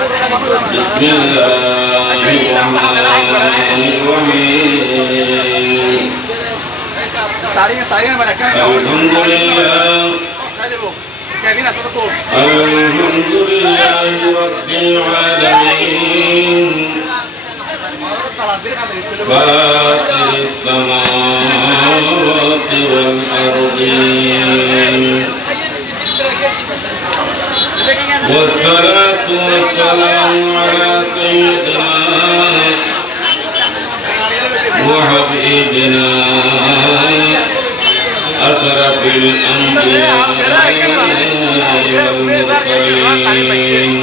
بسم الله الرحمن الرحيم الحمد لله رب العالمين فاطر السماوات والأرضين والصلاة والسلام على سيدنا وحبيبنا أشرف الأنبياء والمرسلين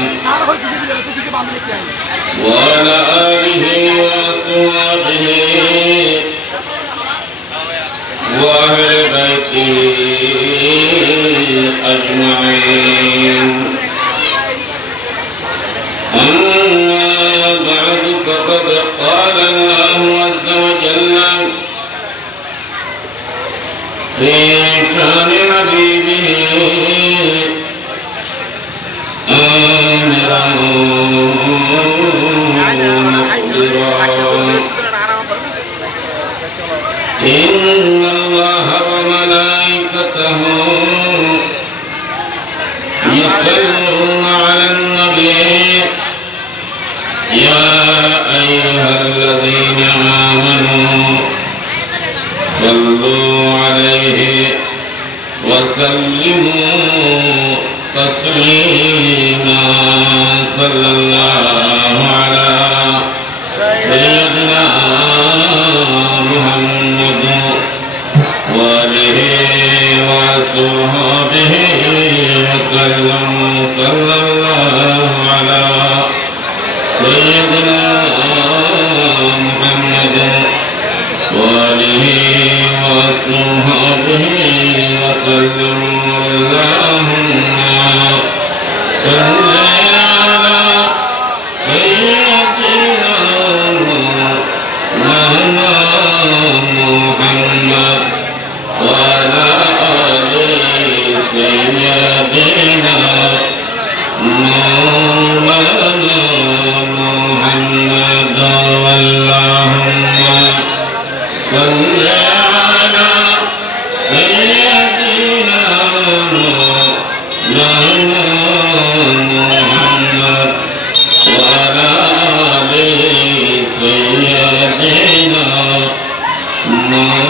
وعلى آله وأصحابه وأهل بيته أجمعين. أما بعد فقد قال الله عز وجل في شان حبيبه آمرا إن الله وملائكته يصلون على النبي يا أيها الذين آمنوا صلوا عليه وسلموا تسليما. صلى الله على سيدنا محمد وآله وصحبه وسلم. صلى الله على سيدنا محمد وآله وصحبه وسلم. اللهم صل على سيدنا محمد وعلى آل سيدنا مولانا محمد. اللهم صل على سيدنا مولانا محمد وعلى آل سيدنا مولانا.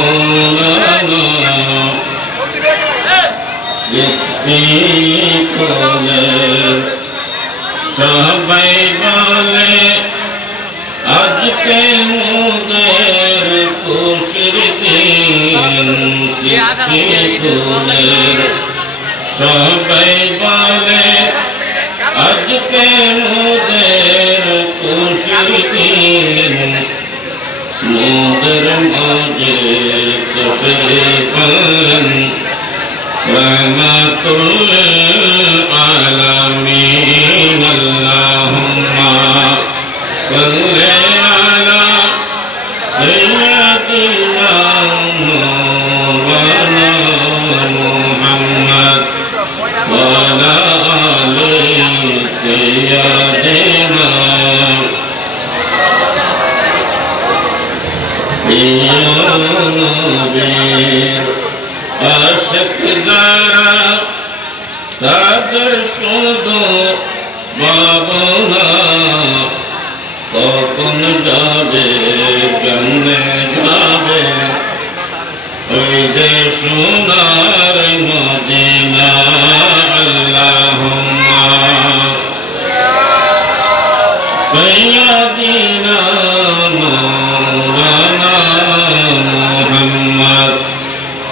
সবাই বলে আজকে মোদের খুশির দিন। সবাই বলে আজকে মোদের খুশির দিন। মোদের মাঝে তশরীফ আনলেন রহমাতুল আলামিন। আল্লাহুম্মা সাল্লি আলা সাইয়্যিদিনা মাওলানা মুহাম্মদ ওয়া আলা আলি সাইয়্যিদিনা। ইয়া নবী আশিক যারা তাদের শুধু ভাবনা কখন যাবে কেমনে যাবে ওই যে সোনার মদিনা। আল্লাহুম্মা সাইয়্যিদিনা মাওলানা মুহাম্মদ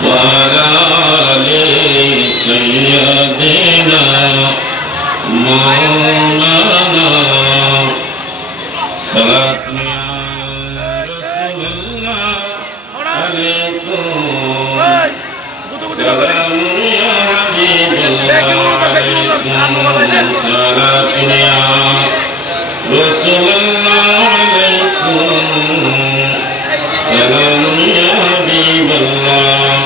ওয়া আলা আলি সাইয়্যিদিনা مولانا صلاة يا رسول الله عليكم سلام يا حبيب الله عليكم صلاة يا رسول الله عليكم سلام يا حبيب الله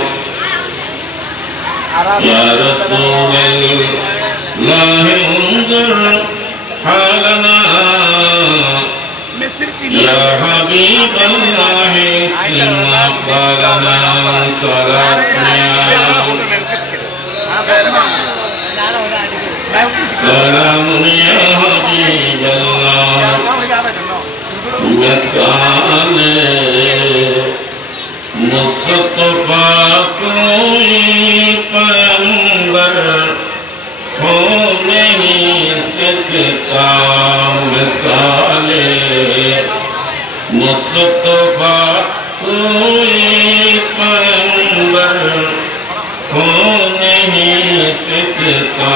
يا رسول الله انظر حالنا يا حبيب الله اسمع قالنا صلاتنا سلام يا حبيب الله مثال मुस्तफा कोई पैगंबर हो नहीं सकता मिसाले मुस्तफा कोई पैगंबर हो नहीं सकता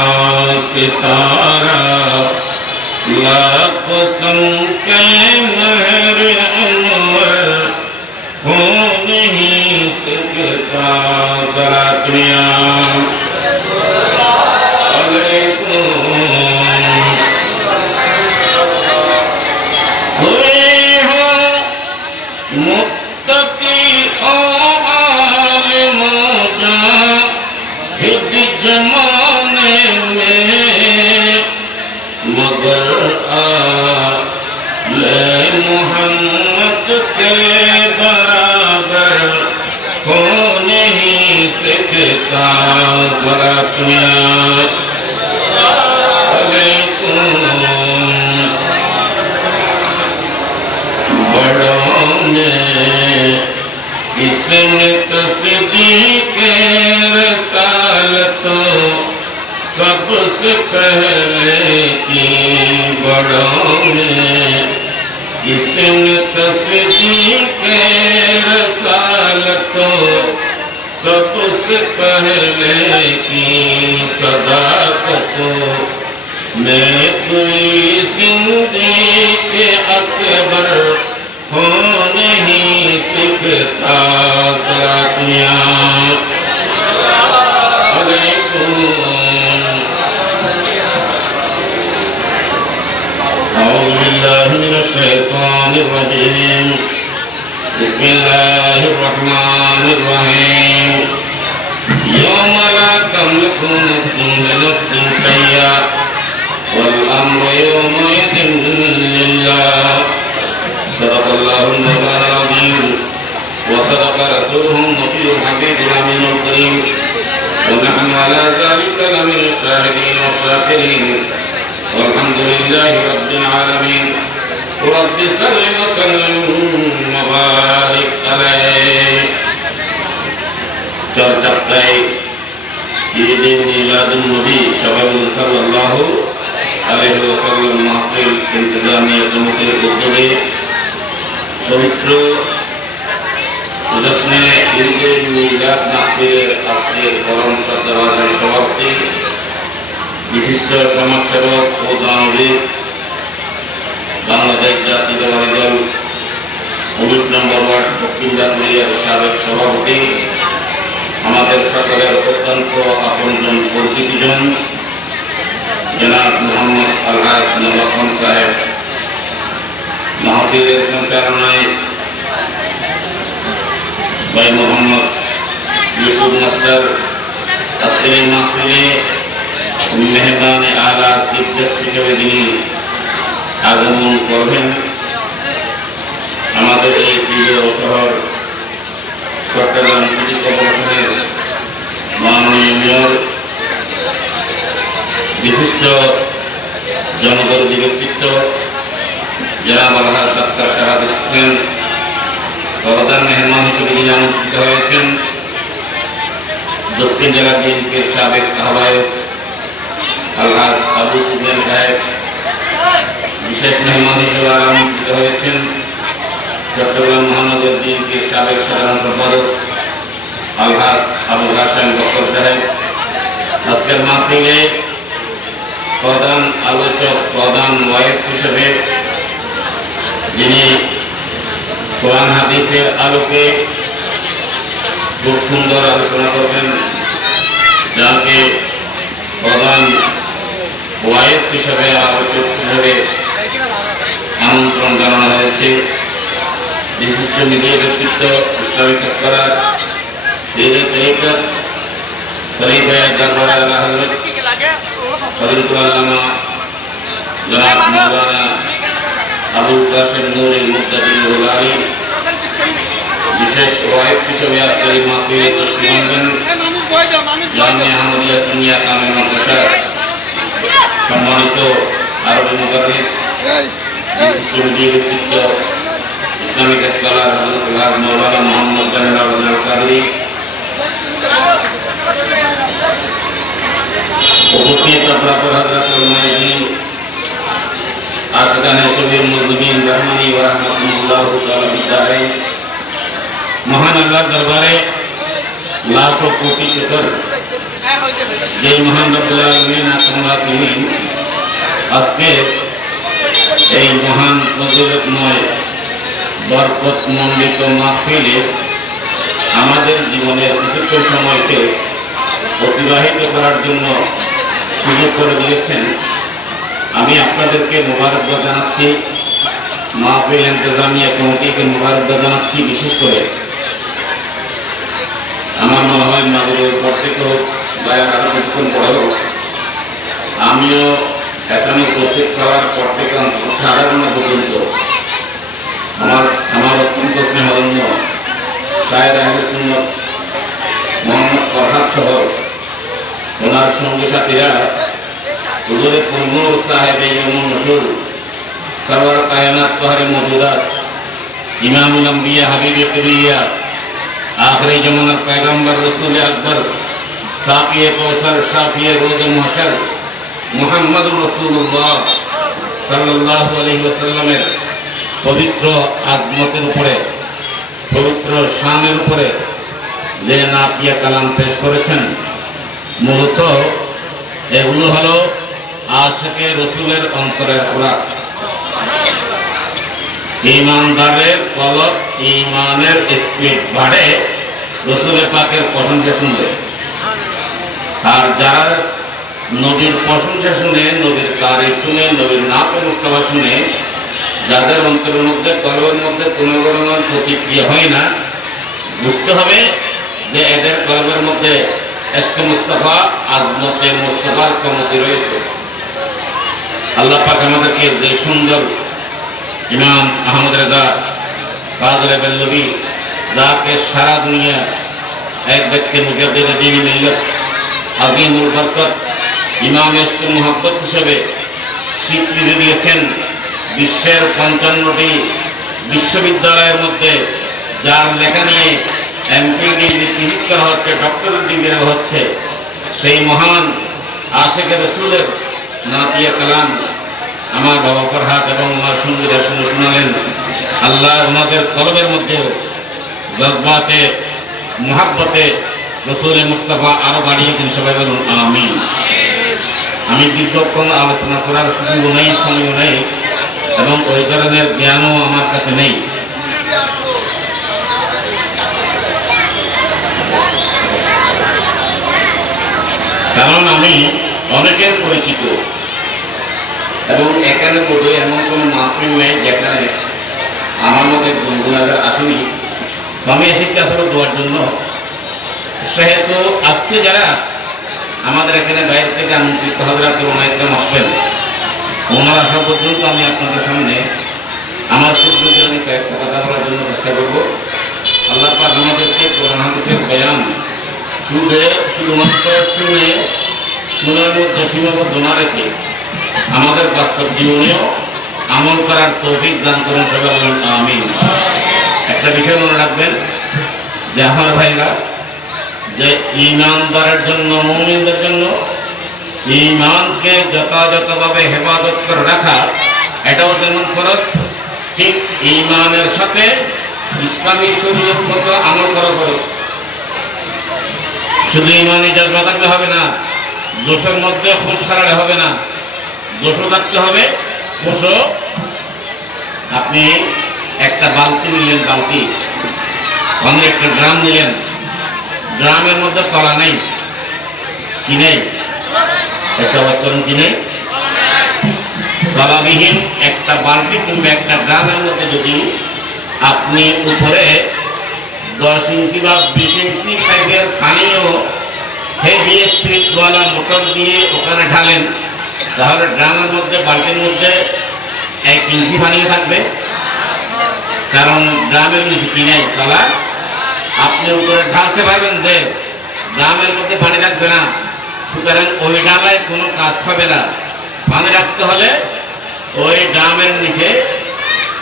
सितारा लाख संके महर अनवर हो नहीं सकता सलातिया कोई हो मुत्तकी और आलिम जाहिद जमाने में मगर आले मोहम्मद के बराबर हो नहीं सकता सलातिया बड़ों ने इसने तस्दीक रसालत सबसे पहले की बड़ों ने इसने तस्दीक रसालत सबसे पहले की सदाकत मैं कोई सिंदीक अकबर हो नहीं सकता सलातिया أعوذ بالله من الشيطان الرجيم بسم الله الرحمن الرحيم يوم لا تملك نفس لنفس شيئا والأمر يومئذ لله صدق الله المولى العظيم وصدق رسوله النبي الحبيب الأمين الكريم ونحن على ذلك لمن الشاهدين والشاكرين والحمد لله رب العالمين رب صل وسلم وبارك عليه চর্চায় ঈদ মিলাদুন নবী শাবাবুল সাল্লাল্লাহু আলাইহি ওয়াসাল্লাম মাহফিল ইন্তেজামিয়া কমিটির উদ্যোগে পবিত্র জশ্নে ঈদ মিলাদ মাহফিলের আজকের পরম শ্রদ্ধাভাজন সভাপতি বিশিষ্ট সমাজসেবক ও দানবীর বাংলাদেশ জাতীয়তাবাদী দল 19 নম্বর ওয়ার্ড দক্ষিণ জাতীয় সাবেক সভাপতি আমাদের সকলের অত্যন্ত আপনজন পরিচিতজন জনাব মোহাম্মদ আলহাজ নবাব খান সাহেব মাহফিলের সঞ্চালনায় ভাই মোহাম্মদ ইউসুফ মাস্টার আজকের এই মাহফিলে মেহমানে আলা চিফ গেস্ট হিসেবে যিনি আগমন করবেন আমাদের এই প্রিয় শহর চট্টগ্রাম সিটি কর্পোরেশনের মাননীয় মেয়র বিশিষ্ট জনদরদী ব্যক্তিত্ব জনাব আলহাজ ডাক্তার শাহাদাত হোসেন প্রধান মেহমান হিসেবে যিনি আমন্ত্রিত হয়েছেন দক্ষিণ জেলা বিএনপির সাবেক আহ্বায়ক আলহাজ আবু সুফিয়ান সাহেব বিশেষ মেহমান হিসেবে আমন্ত্রিত হয়েছেন চট্টগ্রাম মহানগর বিএনপির সাবেক সাধারণ সম্পাদক আলহাজ আবুল হাসান বক্কর সাহেব আজকের মাহফিলে প্রধান আলোচক প্রধান ওয়াইজ হিসেবে যিনি কোরআন হাদিসের আলোকে খুব সুন্দর আলোচনা করবেন যাকে প্রধান ওয়াইজ হিসেবে আলোচক হিসেবে আমন্ত্রণ জানানো হয়েছে বিশিষ্ট মিডিয়া ব্যক্তিত্ব ইসলামিক স্কলার তরিকত খলিফা দরবার আলা হযরত হযরতুল আল্লামা জনাব মাওলানা আবুল কাসেম নূরি মুদ্দাদিল আলী বিশেষ ওয়াইস হিসেবে আজকের এই মাহফিলে তশরিফ আনবেন জামিয়া আহমদিয়া সুন্নিয়া কামিল মাদ্রাসা সম্মানিত আরবি মুদাররিস বিশিষ্ট মিডিয়া ব্যক্তিত্ব ইসলামিক স্কলার হযরতুল হাজ মাওলানা মুহাম্মদ জামিল আল কাদরি, উপস্থিত আপনার হযরতুল মাইদিন আশিকানে শবীর মুজলিমিন রহমানি ওয়া রাহমাতুল্লাহ তাআলা বিদায়। মহান আল্লাহর দরবারে লাখো কোটি শুকর যে মহান রব্বুল আলামিন তুমি আজকে এই মহান ফজিলতময় বরকতমণ্ডিত মাহফিলে আমাদের জীবনের কিছুটা সময়কে অতিবাহিত করার জন্য সুযোগ করে দিয়েছেন। আমি আপনাদেরকে মোবারকবাদ জানাচ্ছি, মাহফিল ইন্তেজামিয়া কমিটিকে মোবারকবাদ জানাচ্ছি। বিশেষ করে আমার মনে হয় মাগুরের পর থেকেও গায়ের আরো কিছুক্ষণ পরেও আমিও এখানে উপস্থিত হওয়ার পর থেকে আধা ঘন্টা পর্যন্ত আমার অত্যন্ত স্নেহধন্য শায়ের আহলে সুন্নাত মোহাম্মদ ফরহাদ সহ ওনার সঙ্গী সাথীরা হুজুরে কুরনুর সাহেব ইমামুল মশহুর সরওয়ার কায়নাত তাহরে মওজুদাত ইমামুল আম্বিয়া হাবিবে কিবরিয়া आखिरी जमाना पैगम्बर रसूल अकबर साक़िए कौसर शाफिए रोज़ महशर मुहम्मद रसूलुल्लाह सल्लल्लाहु अलैहि वसल्लमेर पवित्र आजमतेर उपरे पवित्र शानेर उपरे जे नातिया कालाम पेश करेছেন মূলত এগুলো হলো আশিকে রসুলের অন্তরের খোরাক। ईमानदारेर कलब ईमानेर स्पीड बाढ़े रसूलेर पाकेर प्रशंसा शुनले और जारा नबीर प्रशंसा शुने नबीर तारीफ शुने नबीर नात मुस्तफा शुने जादेर अंतरेर मध्य कलबेर मध्य कोनो धरनेर प्रतिक्रिया हय ना बुझते हबे जे एदेर कलबेर मध्य इश्क मुस्तफा आजमते मुस्तफार कमति रयेछे। आल्लाह पाक आमादेरके जे सुंदर इमाम अहमद रजा फादल बेल्लवी जाके सारा दुनिया एक व्यक्ति मुजद्दिद दीन मिल्लत अजीमुल बरकत इमाम इश्क मोहब्बत हिसेबे स्वीकृति दिएছেন বিশ্বের 55টি বিশ্ববিদ্যালয়ের মধ্যে যার লেখা নিয়ে এমপি ডিগ্রি থিসিস করা হচ্ছে, ডক্টরেট ডিগ্রি দেওয়া হচ্ছে, সেই মহান আশিকে রাসূলের নাতিয়া কালাম আমার বাবা ফরহাদ এবং আমার সঙ্গীরা শুনে শোনালেন। আল্লাহ ওনাদের কলবের মধ্যে জজবাতে মুহাব্বতে রসুল মুস্তাফা আরো বাড়িয়ে দিন, সবাই বলুন আমিন। আমি দীর্ঘক্ষণ আলোচনা করার সুযোগ নেই, সময় নেই এবং ওই ধরনের জ্ঞানও আমার কাছে নেই। কারণ আমি অনেকের পরিচিত এবং এখানে বোধহয় এমন কোনো মাহফিল নেই যেখানে আমার মধ্যে গুণগুণাগার আসেনি। আমি এসেছি আসলে দোয়ার জন্য। সেহেতু আজকে যারা আমাদের এখানে বাইরে থেকে আমন্ত্রিত হযরত ওনাইকরাম আসবেন, ওনার আসা পর্যন্ত আমি আপনাদের সামনে আমার পূর্বজে আমি কয়েকটা কথা বলার জন্য চেষ্টা করব। আল্লাহ পাক আমাদেরকে কোরআন হাদিসের বয়ান শুধুমাত্র শুনের মধ্যে সীমাবদ্ধ না রেখে আমাদের বাস্তব জীবনেও আমল করার তৌফিক দান করুন, সবাই বলুন আমিন। একটা বিষয় মনে রাখবেন যে আমার ভাইরা, যে ঈমানদারের জন্য, মুমিনদের জন্য ঈমানকে যথাযথভাবে হেফাজত করে রাখা এটাও যেমন ফরজ, ঠিক ঈমানের সাথে ইসলামী শরীয়ত মতো আমল করা ফরজ। শুধু ঈমানি জজবা থাকলে হবে না, জোশের মধ্যে খুশ হারালে হবে না, জোশও থাকতে হবে, খুশও। আপনি একটা বালতি নিলেন, বালতি আমাদের একটা ড্রাম নিলেন, ড্রামের মধ্যে তলা নেই, কি নেই? একটা অবস্থা কি নেই? তলাবিহীন একটা বালতি কিংবা একটা ড্রামের মধ্যে যদি আপনি উপরে 10 ইঞ্চি বা 20 ইঞ্চি পাইপের পানিও হেভি স্পিডওয়ালা মোটর দিয়ে ওখানে ঢালেন, তাহলে ড্রামের মধ্যে বালতির মধ্যে 1 ইঞ্চি পানিও থাকবে, কারণ ড্রামের নিচে কি নেই তলা। আপনি উপরে ঢালতে পারবেন যে ড্রামের মধ্যে পানি থাকবে না, সুতরাং ওই ডালায় কোনো কাজ হবে না। পানি রাখতে হলে ওই ড্রামের নিচে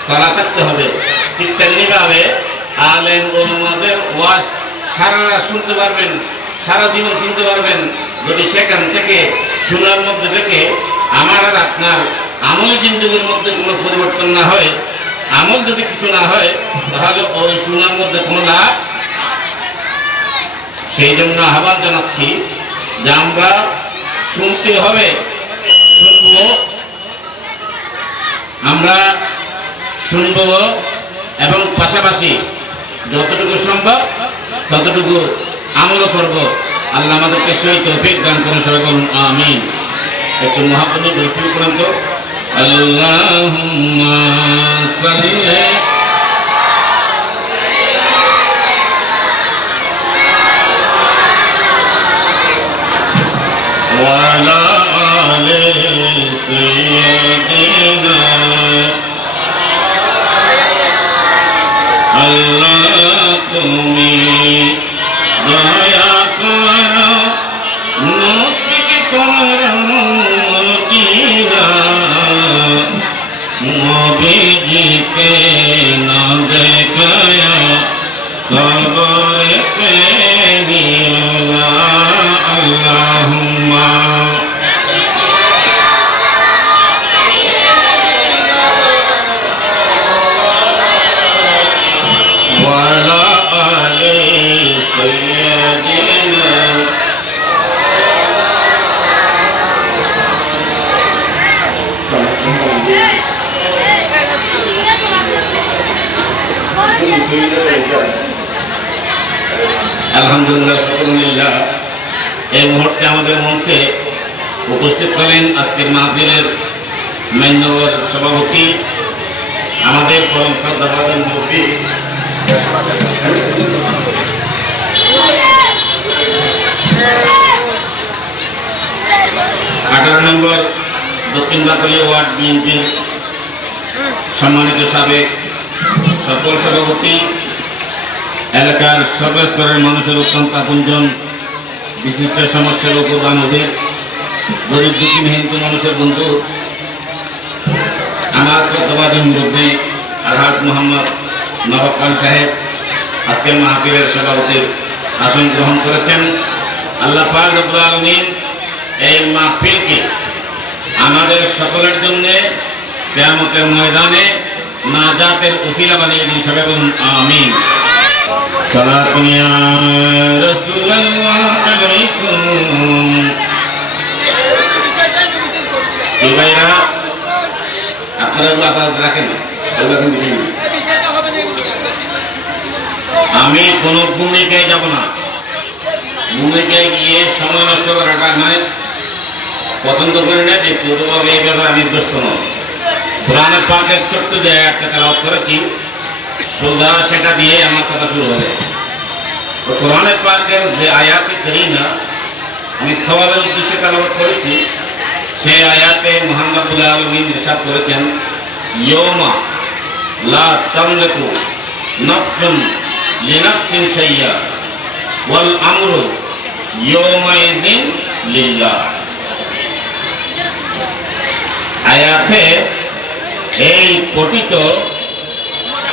তলা থাকতে হবে। ঠিক তেমনিভাবে আলেম ওলামাদের ওয়াজ সারা রাত শুনতে পারবেন, সারা জীবন শুনতে পারবেন। যদি সেখান থেকে শোনার মধ্যে থেকে আমার আর আপনার আমলি জিন্দগির মধ্যে কোনো পরিবর্তন না হয়, আমল যদি কিছু না হয়, তাহলে ওই শোনার মধ্যে কোনো লাভ। সেই জন্য আহ্বান জানাচ্ছি যে আমরা শুনতে হবে, শুনবো, আমরা শুনবো এবং পাশাপাশি যতটুকু সম্ভব ততটুকু আমলও করব। আল্লাহ আমাদেরকে সেই তৌফিক দান করুন, সবাই বলুন আমিন। একটু মহাপ্রভু দর্শন করেন তো। আল্লাহুম্মা সাল্লি ওয়ালা আলি সাইয়্যিদিনা। আল্লাহ তুমি দয়া করো, নসিব করো মদিনা, নবীজিকে না দেখায়া কবরে পেনিয়া। আল্লাহুম্মা ওয়ালা আলি সাইয়্যিদিনা। আলহামদুলিল্লাহ, শুকরুলিল্লাহ। এই মুহূর্তে আমাদের মঞ্চে উপস্থিত করেন আজকের মাহফিলের মান্যবর সভাপতি, আমাদের পরম শ্রদ্ধাভাজন মুরব্বী 18 নম্বর দক্ষিণ বাকলিয়া ওয়ার্ড বিএনপির সম্মানিত সাবেক সকল সভাপতি, এলাকার সর্বস্তরের মানুষের অত্যন্ত আপনজন, বিশিষ্ট সমাজসেবক ও দানবীর, গরিব দুঃখী হিন্দু মানুষের বন্ধু, আমার শ্রদ্ধাভাজন মুরব্বী আলহাজ মোহাম্মদ নবাব খান সাহেব আজকের মাহফিলের সভাপতির আসন গ্রহণ করেছেন। আল্লাহ পাক রব্বুল আলামিন এই মাহফিলকে আমাদের সকলের জন্য কিয়ামতের ময়দানে নাজাতের উসিলা বানিয়ে দিন, সবাই বলুন আমিন। সালাতুন ইয়া রাসূলুল্লাহ আলাইকুম। এই ভাইরা আপনারা আপাতত রাখেন, আমি কোন ভূমিকায় যাব না। ভূমিকায় গিয়ে সময় নষ্ট করাটা মানে পছন্দ করি না, ব্যক্তিগতভাবে এই ব্যাপারে আমি ব্যস্ত নই। কোরআন পাকের ছোট্ট যে একটা তেলাওয়াত করেছি, সোজা সেটা দিয়ে আমার কথা শুরু হবে। কোরআন পাকের যে আয়াতে কারিমা আমি সওয়াবের উদ্দেশ্যে তেলাওয়াত করেছি, সেই আয়াতে মহান রব্বুল আলামিন ইরশাদ করেছেন, ইয়াউমা লা তামলিকু নাফসুন লিনাফসিন শাইয়্যা ওয়াল আমরু ইয়াউমাইযিন লিল্লাহ। আয়াতে এই পঠিত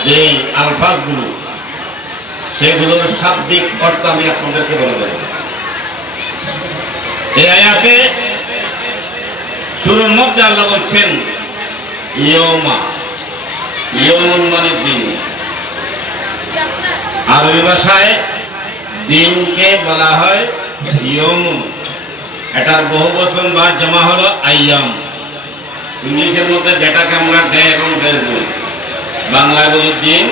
যে আলফাজগুলো, সেগুলোর শাব্দিক অর্থ আমি আপনাদেরকে বলে দেব। এই আয়াতে শুরুর মধ্যে আল্লাহ বলছেন ইয়ৌমা, ইয়ৌমুন মানে দিন। আরবি ভাষায় দিনকে বলা হয় ইয়ৌমুন, এটার বহুবচন বা জমা হলো আইয়াম। ইংলিশের মধ্যে যেটাকে আমরা ডে এবং ডেজ বলি, বাংলায় বলি দিন,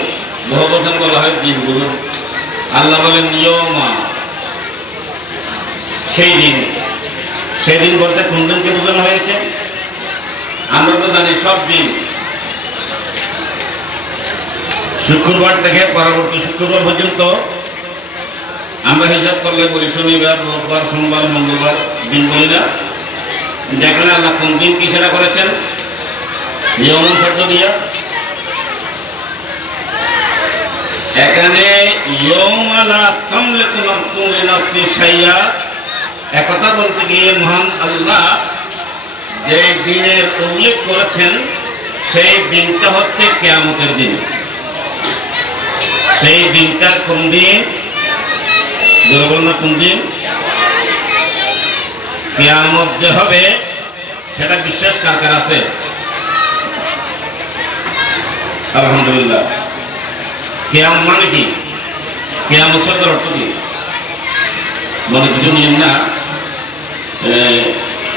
বহুবচন বলা হয় দিনগুলো। আল্লাহ বলেন ইয়ৌমা, সেই দিন। সেই দিন বলতে কোন দিনকে বোঝানো হয়েছে? আমরা তো জানি সব দিন, শুক্রবার থেকে পরবর্তী শুক্রবার পর্যন্ত আমরা হিসাব করলে বলি শনিবার, রোববার, সোমবার, মঙ্গলবার, দিন বলি না। দেখলেন আল্লাহ কোন দিন কি সেটা করেছেন ইয়ৌম শব্দ দিয়া। এখানে ইয়ৌমা লা তামলিকু নাফসুন লিনাফসি শাইআ একথা বলতে গিয়ে মহান আল্লাহ যে দিনের উল্লেখ করেছেন সেই দিনটা হচ্ছে কিয়ামতের দিন। সেই দিনটা কোন দিন বলবো না, কোন দিন? কিয়ামত যে হবে সেটা বিশ্বাস কার কার আছে? আলহামদুলিল্লাহ। কিয়ামত মানে কি? কিয়ামত শব্দের অর্থ কি? মনে কিছু নিয়েন না।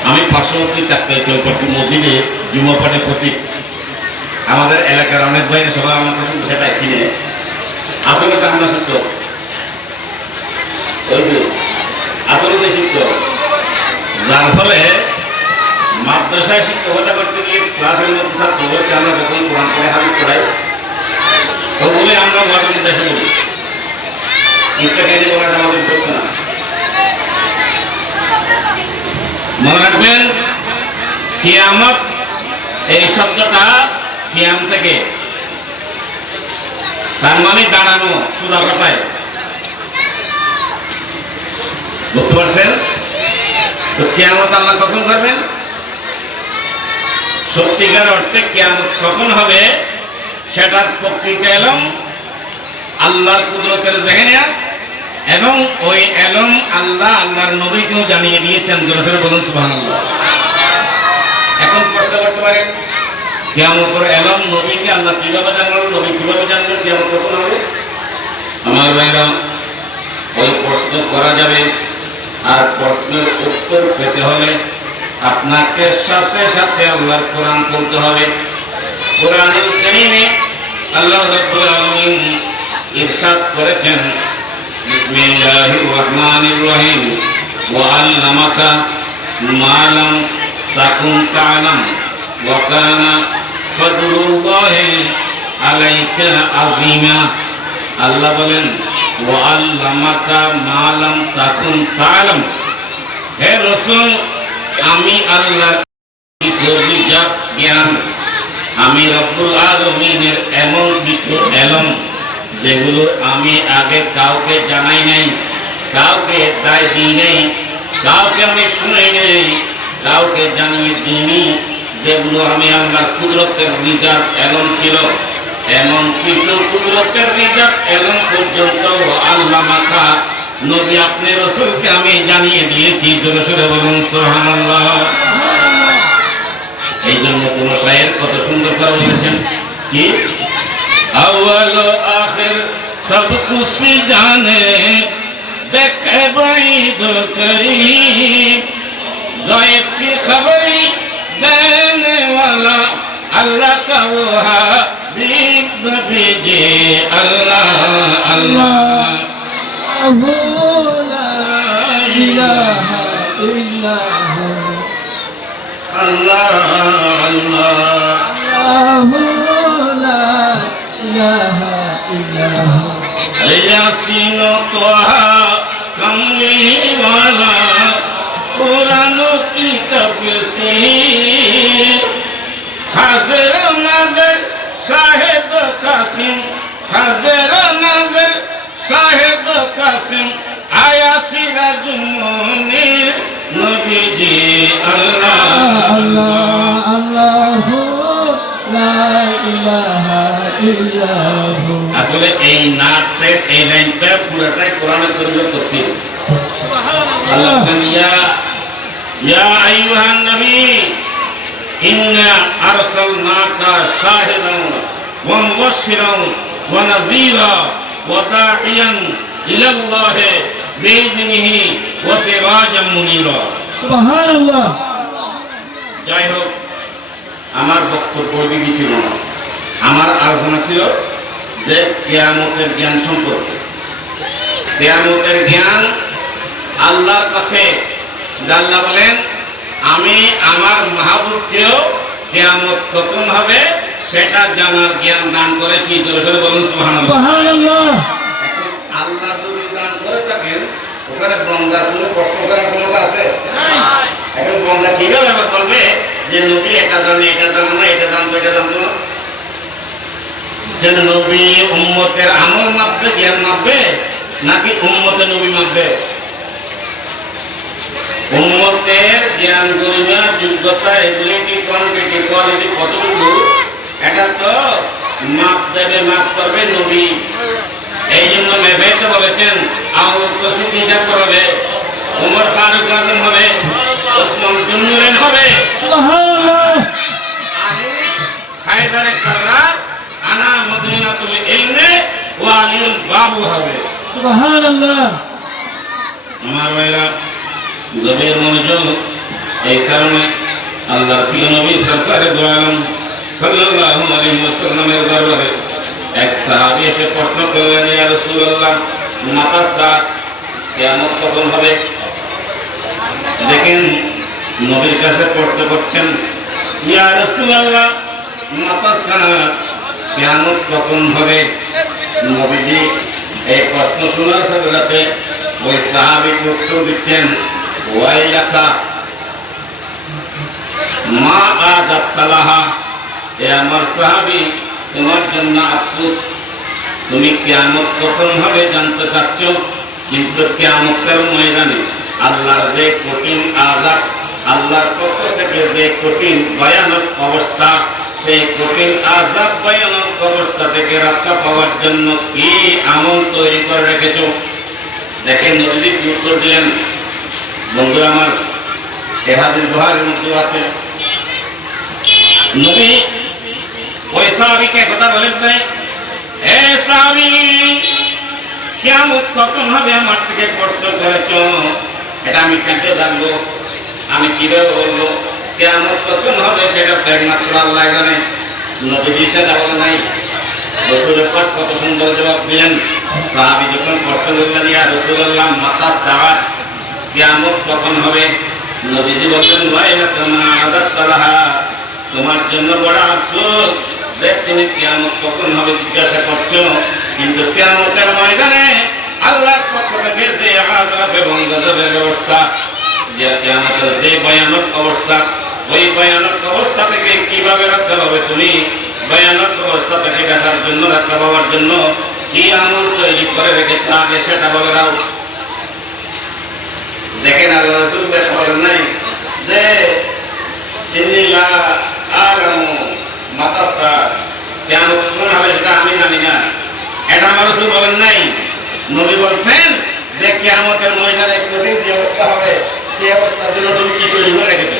আমি পার্শ্ববর্তী চাকরি চৌপাটি মসজিদে জুমা পাঠে প্রতীক আমাদের এলাকার অনেক ভাইয়ের সবাই আমার কাছে সেটা কিনে আসলে তো আমরা শিক্ষক, আসলে তো শিক্ষক, যার ফলে মাদ্রাসায় শিক্ষকতা করতে গিয়ে ক্লাসের মধ্যে ছাত্রদেরকে আমরা যখন কোরআন পড়ে হাদিস পড়াই তো বলে আমরা ওয়াজের মধ্যে এসে বলি ইস্তেকারি বলাটা আমাদের প্রশ্ন না। মনে রাখবেন কিয়ামত এই শব্দটা কিয়াম থেকে, তার মানে দাঁড়ানো, সুদা কথায়, বুঝতে পারছেন? তো কিয়ামত আল্লাহ কখন করবেন? সত্যিকার অর্থে কিয়ামত কখন হবে সেটার প্রকৃত এলম আল্লাহর কুদরতের জাহিনিয়া, এবং ওই এলম আল্লাহ আল্লাহর নবীকেও জানিয়ে দিয়েছেন। জোরে বলুন সুবহানাল্লাহ। এখন প্রশ্ন করতে পারেন কিয়ামতের এলম নবীকে আল্লাহ কিভাবে জানলেন, নবী কিভাবে জানলেন কিয়ামত কখন হবে? আমার ভাইরা, ওই প্রশ্ন করা যাবে, আর প্রশ্নের উত্তর পেতে হলে আপনাকে সাথে সাথে আল্লাহর কোরআন পড়তে হবে। কোরআনুল কারীমে আল্লাহ রাব্বুল আলামিন ইরশাদ করেছেন, বিসমিল্লাহির রহমানির রহিম, ওয়া আল্লামাকা মা লাম তাকুন তা'লাম ওয়া কানা ফাদলুল্লাহি আলাইকা আযীমা। আল্লাহ বলেন ওয়া আল্লামাকা মা লাম তাকুন তা'লাম, হে রাসূল আমি আল্লাহর কিছু বিজাত জ্ঞান, আমি রব্বুল আলামিনের এমন কিছু এলম যেগুলো আমি আগে কাউকে জানাই নাই, কাউকে দায় দিই নাই, কাউকে আমি শুনাই নাই, কাউকে জানিয়ে দিইনি, যেগুলো আমি আল্লাহর কুদরতের রিজার্ভ এলম ছিল, এমন কিছু কুদরতের রিজার্ভ এলম পর্যন্ত আল্লাহ মাখা নবী আপনি রাসূলকে আমি জানিয়ে দিয়েছি। জোরে সোরে বলুন সুবহানাল্লাহ। এই জন্য কোন শায়ের কত সুন্দর করে বলেছেন কি, अव्वल आखिर सब कुछ जाने देखे बैद करीब, गायब की खबरी देने वाला अल्लाह का वो हबीब नबी जी। अल्लाह अल्लाह ला इलाहा इल्लल्लाह, अल्लाह अल्लाह यासीन तोहा कमली वाला कुरान की तफसीर, हाजिर नाज़िर शाहिद कासिम, हाजिर नाज़िर शाहिद कासिम, आया सिराजुल मुनीर नबी जी। अल्लाह अल्लाह अल्लाह ला इलाहा इल्लाल्लाह। আসলে এই নাটে এই লাইনটা পুরোটাই কোরআনের শরীফের তাফসীর। সুবহানাল্লাহ। আল্লাহ বলেন ইয়া আইয়ুহান নবী ইন্না আরসালনাকা শাহিদান ওয়া মুবাশশিরান ওয়া নাযীরা ওয়া দাঈয়ান ইলাল্লাহি বিইذনিহি ওয়া সিরাজাম মুনীরা। সুবহানাল্লাহ। যাই হোক, আমার বক্তব্য ওইদিকে ছিল না, আমার আলোচনা ছিল যে কিয়ামতের জ্ঞান সম্পর্কে। কিয়ামতের জ্ঞান আল্লাহর কাছে, আল্লাহ বলেন আমি আমার মাহবুবকেও কিয়ামত কখন হবে সেটা জানার জ্ঞান দান করেছি। জোরে সোরে বলুন সুবহানাল্লাহ। আল্লাহ যদি দান করে থাকেন ওখানে বন্দার কোনো প্রশ্ন করার ক্ষমতা আছে? এখন বন্ধা কিভাবে আবার বলবে যে নবী এটা জানে না, এটা জানতো না? যে নবী উম্মতের আমল মাপবে, জ্ঞান মাপবে, নাকি উম্মতে নবী মাপবে? উম্মতের জ্ঞান, গরিমা, যোগ্যতা, এবিলিটি, কোয়ালিটি কতটুকু, এটা তো মাপ দেবে, মাপ করবে নবী। এই জন্য মেভেতে বলেছেন আবু বকর সিদ্দিক হবে, ওমর ফারুক আজম হবে, ওসমান জুন্নুরাইন হবে, সুবহানাল্লাহ, আলী হায়দারে কাররার, আনা মদিনাতুল ইলমে ওয়া আলিউল বাবু হবে। সুবহানাল্লাহ। আমার ভাইরা গভীর মনোযোগ। এই কারণে আল্লাহর প্রিয় নবী সরকারে দু আলম সাল্লাল্লাহু আলাইহি ওয়াসাল্লামের দরবারে এক সাহাবী এসে প্রশ্ন করলেন, ইয়া রাসূলুল্লাহ, মাতা সাত, কিয়ামত কখন হবে? দেখেন নবীর কাছে প্রশ্ন করছেন, ইয়া রাসূলুল্লাহ, মাতা সাত, কিয়ামত কখন হবে? নবীজি এই প্রশ্ন শোনার সাথে সাথে ওই সাহাবীকে উত্তর দিচ্ছেন, ওয়াইলাকা মা আদাতালাহা, এ আমার সাহাবী, তোমার জন্য আফসোস। তুমি কিয়ামত কখন হবে জানতে চাচ্ছ, কিন্তু কিয়ামতের ময়দানে আল্লাহর যে কঠিন আযাব, আল্লাহর পক্ষ থেকে যে কঠিন ভয়ানক অবস্থা, সেই কঠিন আযাব ভয়ানক অবস্থা থেকে রক্ষা পাওয়ার জন্য কি আমল তৈরি করে রেখেছো? দেখেন নবীজি কি উত্তর দিলেন। বন্ধুরা আমার, এ হাদিস বুখারীর মধ্যে আছে। নবী ওই সাহাবীকে কথা বলেন নাই, এ সাহাবী, কিয়ামত কখন হবে আমার থেকে প্রশ্ন করেছো, এটা আমি কেটে জানবো, আমি কিভাবে বলবো? কিয়ামত কখন হবে সেটা তো একমাত্র আল্লাহ জানে। নবীজি সেটা বলে নাই। রাসূল পাক কত সুন্দর জবাব দিলেন। সাহাবী যখন প্রশ্ন করলেন, ইয়া রাসূলুল্লাহ, মাতা সাআত, কিয়ামত কখন হবে? নবীজি বললেন, ওয়াইলাকা মা আদাতালাহা, তোমার জন্য বড় আফসোস যে তুমি কিয়ামত কখন হবে জিজ্ঞাসা করছো, কিন্তু কিয়ামতের ময়দানে আল্লাহর পক্ষ থেকে যে আযাব এবং গজবের ব্যবস্থা, যে কিয়ামতের যে ভয়ানক অবস্থা, ওই ভয়ানক অবস্থা থেকে কিভাবে রক্ষা পাবে তুমি? ভয়ানক অবস্থা থেকে বাঁচার জন্য, রক্ষা পাওয়ার জন্য কি আমল তৈরি করে রেখেছো আগে সেটা বলে দাও। দেখেন আল্লাহ রাসূল দেখা বলেন নাই যে ইন্নী লা আ'লামু মাতা সাআত, কিয়ামত কখন হবে সেটা আমি জানি না, এটা আমার রাসূল বলেন নাই। নবী বলছেন যে কিয়ামতের ময়দানে কঠিন যে অবস্থা হবে, সেই অবস্থার জন্য তুমি কি তৈরি করে রেখেছো?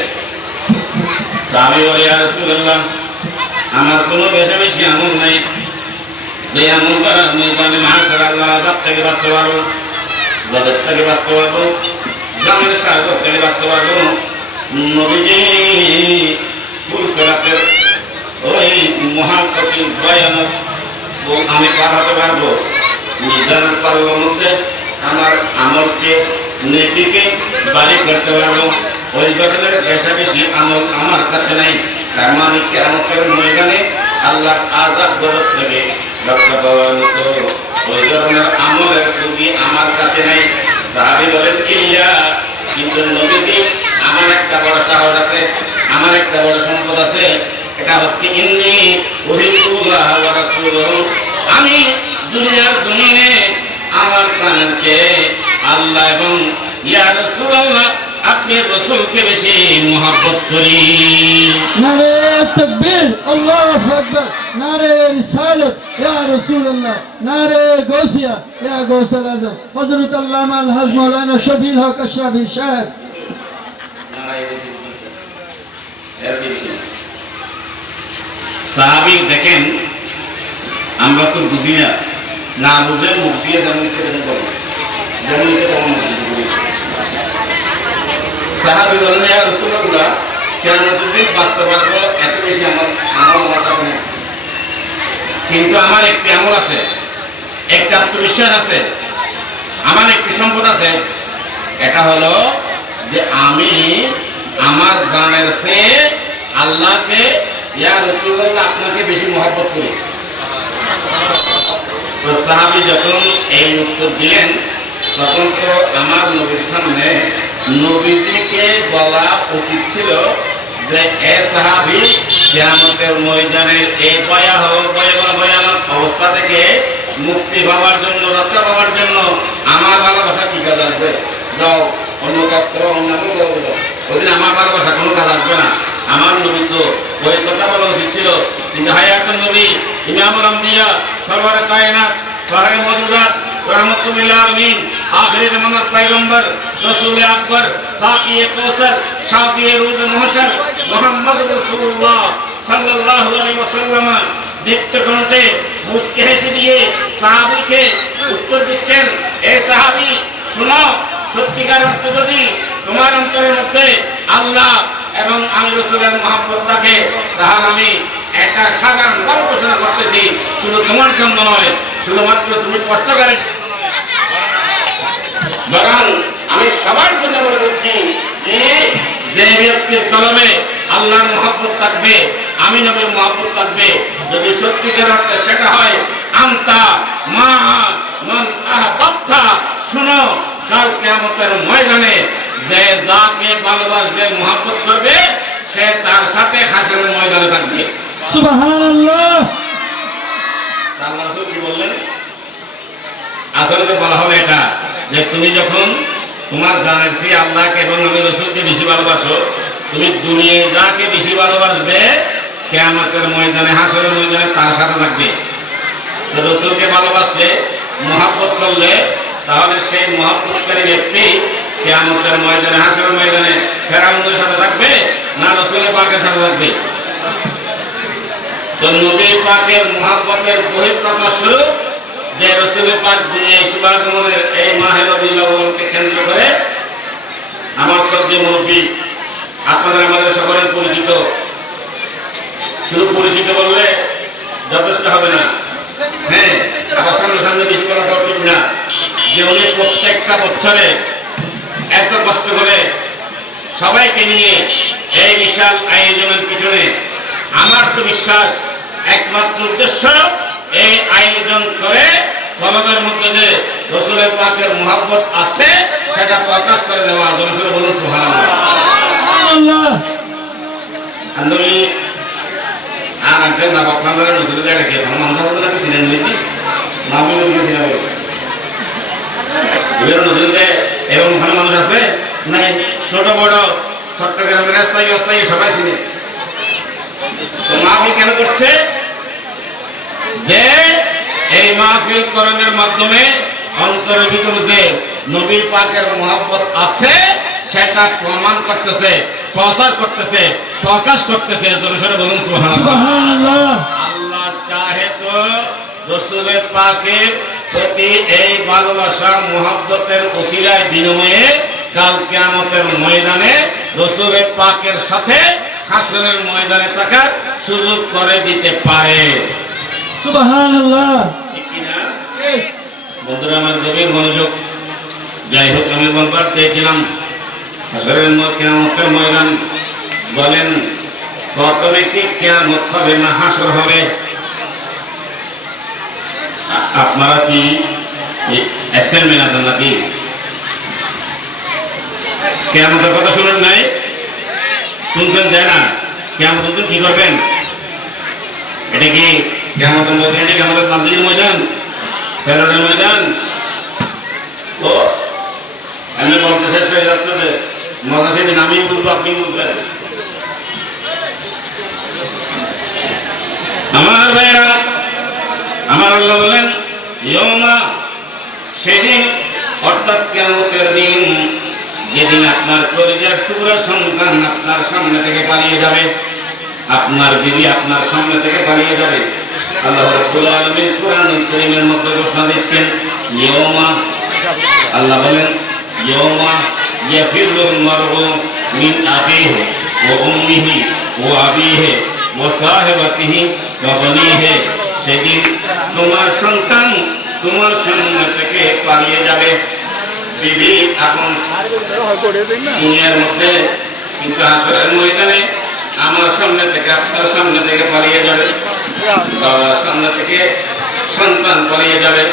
সাহাবী বলে, ইয়া রাসূলুল্লাহ, আমার কোনো বেশি বেশি আমল নাই, যে আমল করার ময়দানে মাহশার আল্লাহর আযাব থেকে বাঁচতে পারবো, গজব থেকে বাঁচতে পারবো, জামের সাগর থেকে বাঁচতে পারবো। নবীজি ফুলসিরাতের ওই মহা কঠিন ভয়ানক আমি পার হতে পারবো। মিজানের পাল্লার মধ্যে আমার আমলকে, নেকিকে বাড়ি করতে পারবো। ওই ধরনের বেশা বেশি আমল আমার কাছে নাই। তার মানে কিয়ামতের ময়দানে আল্লাহর আযাব গজব থেকে রক্ষা পাওয়ার মতো ওই ধরনের আমলের পুঁজি আমার কাছে নাই। সাহাবী বলেন, ইল্লা, কিন্তু নবীজি, আমার একটা বড় সাহস আছে, আমার একটা বড় সম্পদ আছে, এটা হচ্ছে ইন্নী উহিব্বুল্লাহ ওয়া রাসূলুহু, আমি দুনিয়ার জমিনে আমার প্রাণের চেয়ে আল্লাহ এবং ইয়া রাসূলুল্লাহ, আপনি রাসূলকে বেশি মহব্বত করি। নারে তাকবীর, আল্লাহু আকবার, নারে রিসালাত ইয়া রাসূলুল্লাহ, নারে গাউসিয়া ইয়া গাউসুল আযম, হযরত আল্লামা আল হাজ মাওলানা শফিউল হক আশরাফি সাহেব। সাহাবী দেখেন, আমরা তো বুঝি না, না বুঝে মুখ দিয়ে যেমন ইচ্ছে তেমন করি, যেমন ইচ্ছে তেমন করি। সাহাবী বলেন, ইয়া রাসূলুল্লাহ, কিয়ামতের দিন বাঁচতে পারবো এত বেশি আমার কাছে নেই, কিন্তু আমার একটি আমল আছে, একটা আত্মবিশ্বাস আছে, আমার একটি সম্পদ আছে। এটা হলো যে আমি আমার জানের চেয়ে আল্লাহকে, ইয়া রাসূলুল্লাহ, আপনাকে বেশি মহব্বত করি। তো সাহাবী যখন এই উত্তর দিলেন, তখন তো আমার নবীর সামনে নবীজিকে বলা উচিত ছিল যে এ সাহাবী কিয়ামতের ময়দানের এই ভয়ানক অবস্থা থেকে মুক্তি পাওয়ার জন্য, রক্ষা পাওয়ার জন্য আমার ভালোবাসা কি কাজ আসবে? যাও অন্য কাজ করো, অন্যান্য করো, ওইদিন আমার ভালোবাসা কোনো কাজ আসবে না। আমার নবী তো ওই কথা বলা উচিত ছিল। কিন্তু হায়াতুন নবী, ইমামুল আম্বিয়া, সরওয়ারে কায়নাত, ফাহরে মওজুদাত, रहमतुल लिल आलमीन, आखिरी ज़माना पैगंबर, रसूल अकबर, साक़ी कौसर, शाफ़ी रोज़ महशर, मोहम्मद रसूलुल्लाह सल्लल्लाहु अलैहि वसल्लम दीप्त कंठे मुस्के हेসে দিয়ে সাহাবীকে উত্তর দিচ্ছেন, এ সাহাবী শোনো, সত্যিকার অর্থে যদি তোমার অন্তরের মধ্যে আল্লাহ এবং আমি রাসূলের মহব্বত থাকে, তাহলে আমি একটা সাধারণ বড় ঘোষণা করতেছি, শুধু তোমার জন্য নয়, শুধুমাত্র তুমি কষ্টকারীর বরং আমি সবার জন্য বলে দিচ্ছি যে যে ব্যক্তির কলমে আল্লাহর মহব্বত থাকবে, আমি নবীর মহব্বত থাকবে, যদি সত্যিকার অর্থে সেটা হয় আনতা মা মান আহবাবতা, শুনো, কাল কিয়ামতের ময়দানে যে যাকে ভালোবাসবে, মহব্বত করবে, সে তার সাথে হাসরের ময়দানে থাকবে। সুবহানাল্লাহ। আল্লাহ রাসূল কি বললেন? আসলে তো বলা হলো এটা যে তুমি যখন তোমার জানের চেয়ে আল্লাহকে এবং আমি রাসূলকে বেশি ভালোবাসো, তুমি দুনিয়ায় যাকে বেশি ভালোবাসবে, কিয়ামতের ময়দানে, হাসরের ময়দানে তার সাথে থাকবে। তো রাসূলকে ভালোবাসলে, মহব্বত করলে, তাহলে সেই মহব্বতকারী ব্যক্তি কিয়ামতের ময়দানে, হাসরের ময়দানে ফেরাউনের সাথে থাকবে না রাসূলের পাকের সাথে থাকবে? তো নবী পাকের মহব্বতের বহিঃপ্রকাশ স্বরূপ যে রাসূলের পাক দুনিয়ায় শুভাগমনের এই মাহে রবিউল আউয়ালকে কেন্দ্র করে আমার শ্রদ্ধেয় মুরব্বী, আপনাদের আমাদের সকলের পরিচিত, শুধু পরিচিত বললে যথেষ্ট হবে না, হ্যাঁ, আবার সামনে সামনে বেশি করাটা ঠিক না, যে উনি প্রত্যেকটা বছরে এত কষ্ট করে সবাইকে নিয়ে এই বিশাল আয়োজনের পিছনে, আমার তো বিশ্বাস একমাত্র উদ্দেশ্য এই আয়োজন করে কলমের মধ্যে যে রাসূলের পাকের মহব্বত আছে সেটা প্রকাশ করে দেওয়া। রাসূল বলুন সুবহানাল্লাহ। সুবহানাল্লাহ। আন্দোলি আনতে না আপনারা নজরে দেখে মানুষ হতে না সিনেন নিতি নামি নিতে সিনেন এর নজরে এরকম ভালো মানুষ আছে নাই? ছোট বড় চট্টগ্রামের রাস্তায় অস্থায়ী সবাই চিনে। তো মাহফিল কেন করছে? যে এই মাহফিল করণের মাধ্যমে অন্তরের ভিতরে যে নবী পাকের মহব্বত আছে সেটা প্রমাণ করতেছে, প্রচার করতেছে, প্রকাশ করতেছে। দরুদ বলুন সুবহানাল্লাহ। আল্লাহ চাহে তো রাসূলের পাকের প্রতি এই ভালোবাসা, মহব্বতের ওসিলায় বিনিময়ে কাল কিয়ামতের ময়দানে রাসূলের পাকের সাথে হাসরের ময়দানে থাকার সুযোগ করে দিতে পারে। সুবহানাল্লাহ। ঠিক কি না? বন্ধুরা আমার গভীর মনোযোগ। যাই হোক, আমি বলবার চেয়েছিলাম হাসরের কিয়ামতের ময়দান বলেন প্রথমে কি কিয়ামত হবে না হাসর হবে? আপনারা কি অ্যাসাইনমেন্ট আছেন নাকি? কিয়ামতের কথা শুনেন নাই? শুনছেন তাই না? কিয়ামতের দিন কি করবেন? এটা কি কিয়ামতের ময়দান? এটা কি আমাদের নান্দির ময়দান, ফেরনের ময়দান? ও আমি বলতে শেষ হয়ে যাচ্ছে যে মজা সেদিন আমি বুঝবো, আপনি বুঝবেন। আমার ভাইরা, আমার আল্লাহ বলেন ইয়ৌমা, সেদিন অর্থাৎ কিয়ামতের দিন, যেদিন আপনার কলিজার টুকরা সন্তান আপনার সামনে থেকে পালিয়ে যাবে, আপনার বিবি আপনার সামনে থেকে পালিয়ে যাবে। আল্লাহ রাব্বুল আলামিন কোরআনুল কারীমের মধ্যে ঘোষণা দিচ্ছেন ইয়ৌমা, আল্লাহ বলেন ইয়ৌমা ইয়াফিরুল মারউ মিন আখিহি ওয়া উম্মিহি ওয়া আবিহি ওয়া সাহিবাতিহি ওয়া বানিহি, সেদিন তোমার সন্তান তোমার সামনে থেকে পালিয়ে যাবে। বিবি এখন দুনিয়ার মধ্যে, কিন্তু হাসরের ময়দানে আমার সামনে থেকে আপনার সামনে থেকে পালিয়ে যাবে। বাবার সামনে থেকে সন্তান পালিয়ে যাবে,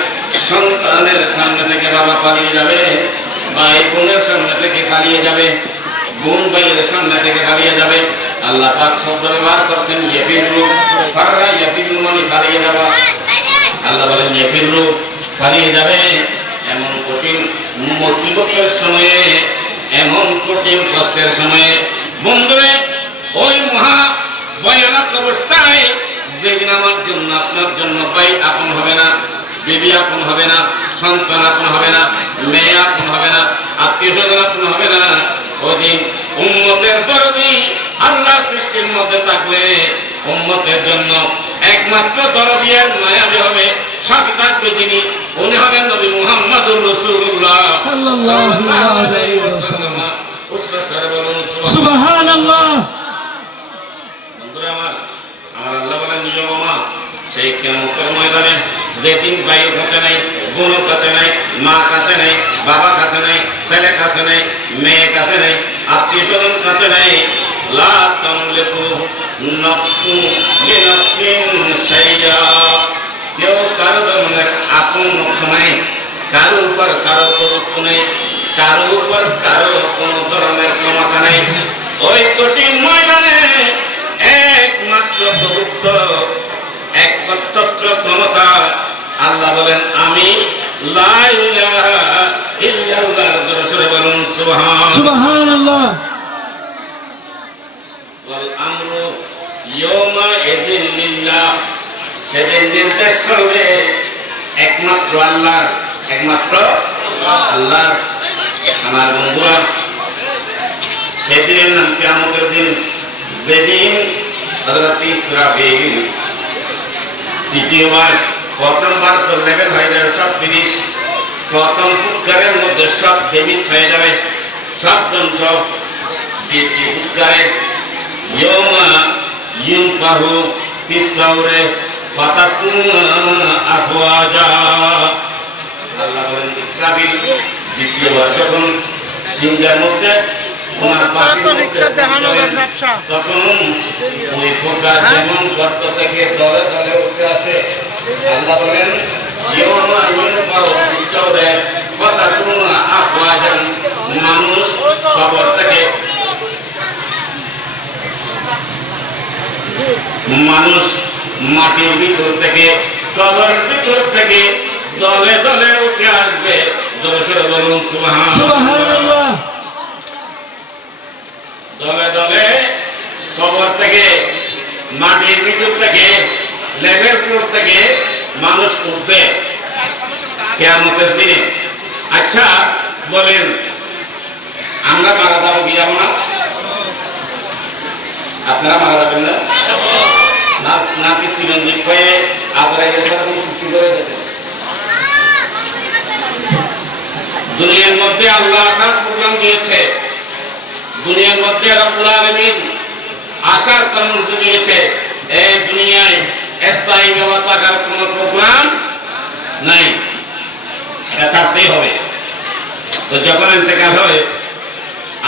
সন্তানের সামনে থেকে বাবা পালিয়ে যাবে। ভাই বোনের সামনে থেকে পালিয়ে যাবে, বোন ভাইয়ের সামনে থেকে পালিয়ে যাবে। আল্লাহ পাক শব্দ ব্যবহার করছেন ইয়াফিরু, ফাররা ইয়াফিরু মানে পালিয়ে যাওয়া। আল্লাহ বলেন ইয়াফিরু, পালিয়ে যাবে। এমন কঠিন মুসিবতের সময়ে, এমন কঠিন কষ্টের সময়ে বন্ধুরে, ওই মহা ভয়ানক অবস্থায় যেদিন আমার জন্য আপনার জন্য ভাই আপন হবে না, বিবি আপন হবে না, সন্তান আপন হবে না, মেয়ে আপন হবে না, আত্মীয় স্বজন আপন হবে না, ওদিন উম্মতের দরদি আল্লাহর সৃষ্টির মধ্যে থাকলে উম্মতের জন্য একমাত্র দরদি আর মায়াবী হবে, সাথে থাকবে যিনি, উনি হবেন নবী মুহাম্মদুর রাসূলুল্লাহ সাল্লাল্লাহু আলাইহি ওয়াসাল্লাম। উচ্চস্বরে বলুন সুবহানাল্লাহ। বন্ধুরা আমার আল্লাহ বলেন ইয়ৌমা, সেই কিয়ামতের ময়দানে যেদিন ভাইয়ের কাছে নাই, বোনের কাছে নাই, মা কাছে নাই, বাবা কাছে নাই, ছেলে কাছে নাই, মেয়ে কাছে নাই, আত্মীয় স্বজন কাছে নাই, লা তামলিকু নাফসুন বিনাফসিন শাইয়া, কেউ কারো ধরনের আপন মুক্ত নাই, কারো উপর কারো প্রভুত্ব নেই, কারো উপর কারো কোন ধরনের ক্ষমতা নেই। ওই কঠিন ময়দানে একমাত্র প্রভুত্ব, একমাত্র ক্ষমতা আল্লাহ বলেন আমি, লা ইলাহা ইল্লাল্লাহ। জোরে বলুন সুবহানাল্লাহ। ওয়াল আমরু ইয়াওমা ইযিন লিল্লাহ, সেদিন নির্দেশ করবে একমাত্র আল্লাহর, একমাত্র আল্লাহর। আমার বন্ধুরা, সেদিনের নাম কিয়ামতের দিন, যেদিন হযরত ইসরাফিল তৃতীয়বার, প্রথমবার তো লেভেল হয়ে যাবে, সব ফিনিশ, প্রথম ফুৎকারের মধ্যে সব ডেমিস হয়ে যাবে, সব ধ্বংস। দ্বিতীয় ফুৎকারে ইয়াওমা ইউনফাহু ফিস-সূরে ফাতাকুনা আফওয়াজা, আল্লাহ বলেন ইসরাফিল দ্বিতীয়বার যখন সিংহের মধ্যে ওনার তখন ওই ফোঁকা যেমন গর্ত থেকে দলে দলে উঠে আসে। আল্লাহ বলেন মানুষ খবর থেকে, মানুষ মাটির ভিতর থেকে, কবরের ভিতর থেকে দলে দলে উঠে আসবে। জোরে সোরে বলুন সুবহানাল্লাহ। দলে দলে কবর থেকে, মাটির ভিতর থেকে, লেভেল ফ্লোর থেকে মানুষ উঠবে কিয়ামতের দিনে। আচ্ছা বলেন, আমরা মারা যাবো কি যাবো না? আপনারা মারা যাবেন না? নাকি সুগন্ধিক হয়ে আজরাইলের সাথে কোনো চুক্তি করে যেতে? দুনিয়ার মধ্যে আল্লাহ আসার প্রোগ্রাম দিয়েছে, দুনিয়ার মধ্যে রব্বুল আলামিন আসার কর্মসূচি দিয়েছে। এই দুনিয়ায় স্থায়ী ব্যবস্থা থাকার কোনো প্রোগ্রাম নাই, এটা ছাড়তেই হবে। তো যখন ইন্তেকাল হয়,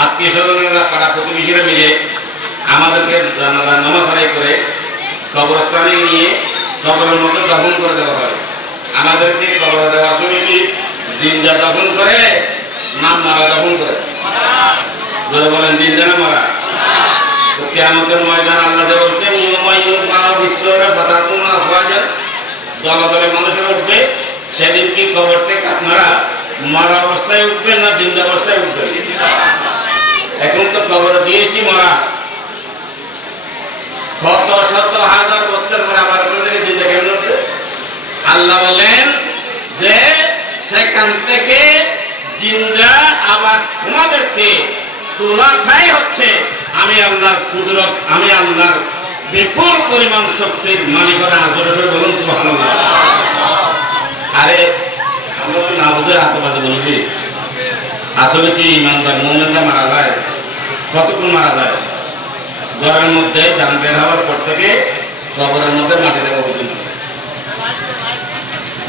আত্মীয় স্বজনেরা, পাড়া প্রতিবেশীরা মিলে আমাদেরকে নামাজ আদায় করে কবরস্থানে নিয়ে কবরের মধ্যে দাফন করে দেওয়া হয়। আমাদেরকে কবরে দেওয়ার সময় কি জিন্দা দাফন করে না মারা দাফন করে? যারা বলেন জিন্দা না মারা? তো কিয়ামতের ময়দান আল্লাহ বলছেন ইয়ৌমা ইউনফাহু ফিস-সূরে ফাতাকুনা আফওয়াজা, দলে দলে মানুষের উঠবে। সেদিন কি কবর থেকে আপনারা মারা অবস্থায় উঠবেন না জিন্দা অবস্থায় উঠবেন? এখন তো কবরে দিয়েছি মারা, কত শত হাজার বছর পরে আবার জিন্দা কেন উঠবে? আল্লাহ বলেন যে সেখান থেকে জিন্দা আবার তোমাদেরকে তোলাটাই হচ্ছে আমি আল্লাহর কুদরত, আমি আল্লাহর বিপুল পরিমাণ শক্তির মালিকতা। বলুন সুবহানাল্লাহ। আরে আমরা তো না বুঝে আশেপাশে বলেছি, আসলে কি ইমানদার মুমিনরা মারা যায়? কতক্ষণ মারা যায়? ঘরের মধ্যে জান বের হওয়ার পর থেকে কবরের মধ্যে মাটি দেওয়া পর্যন্ত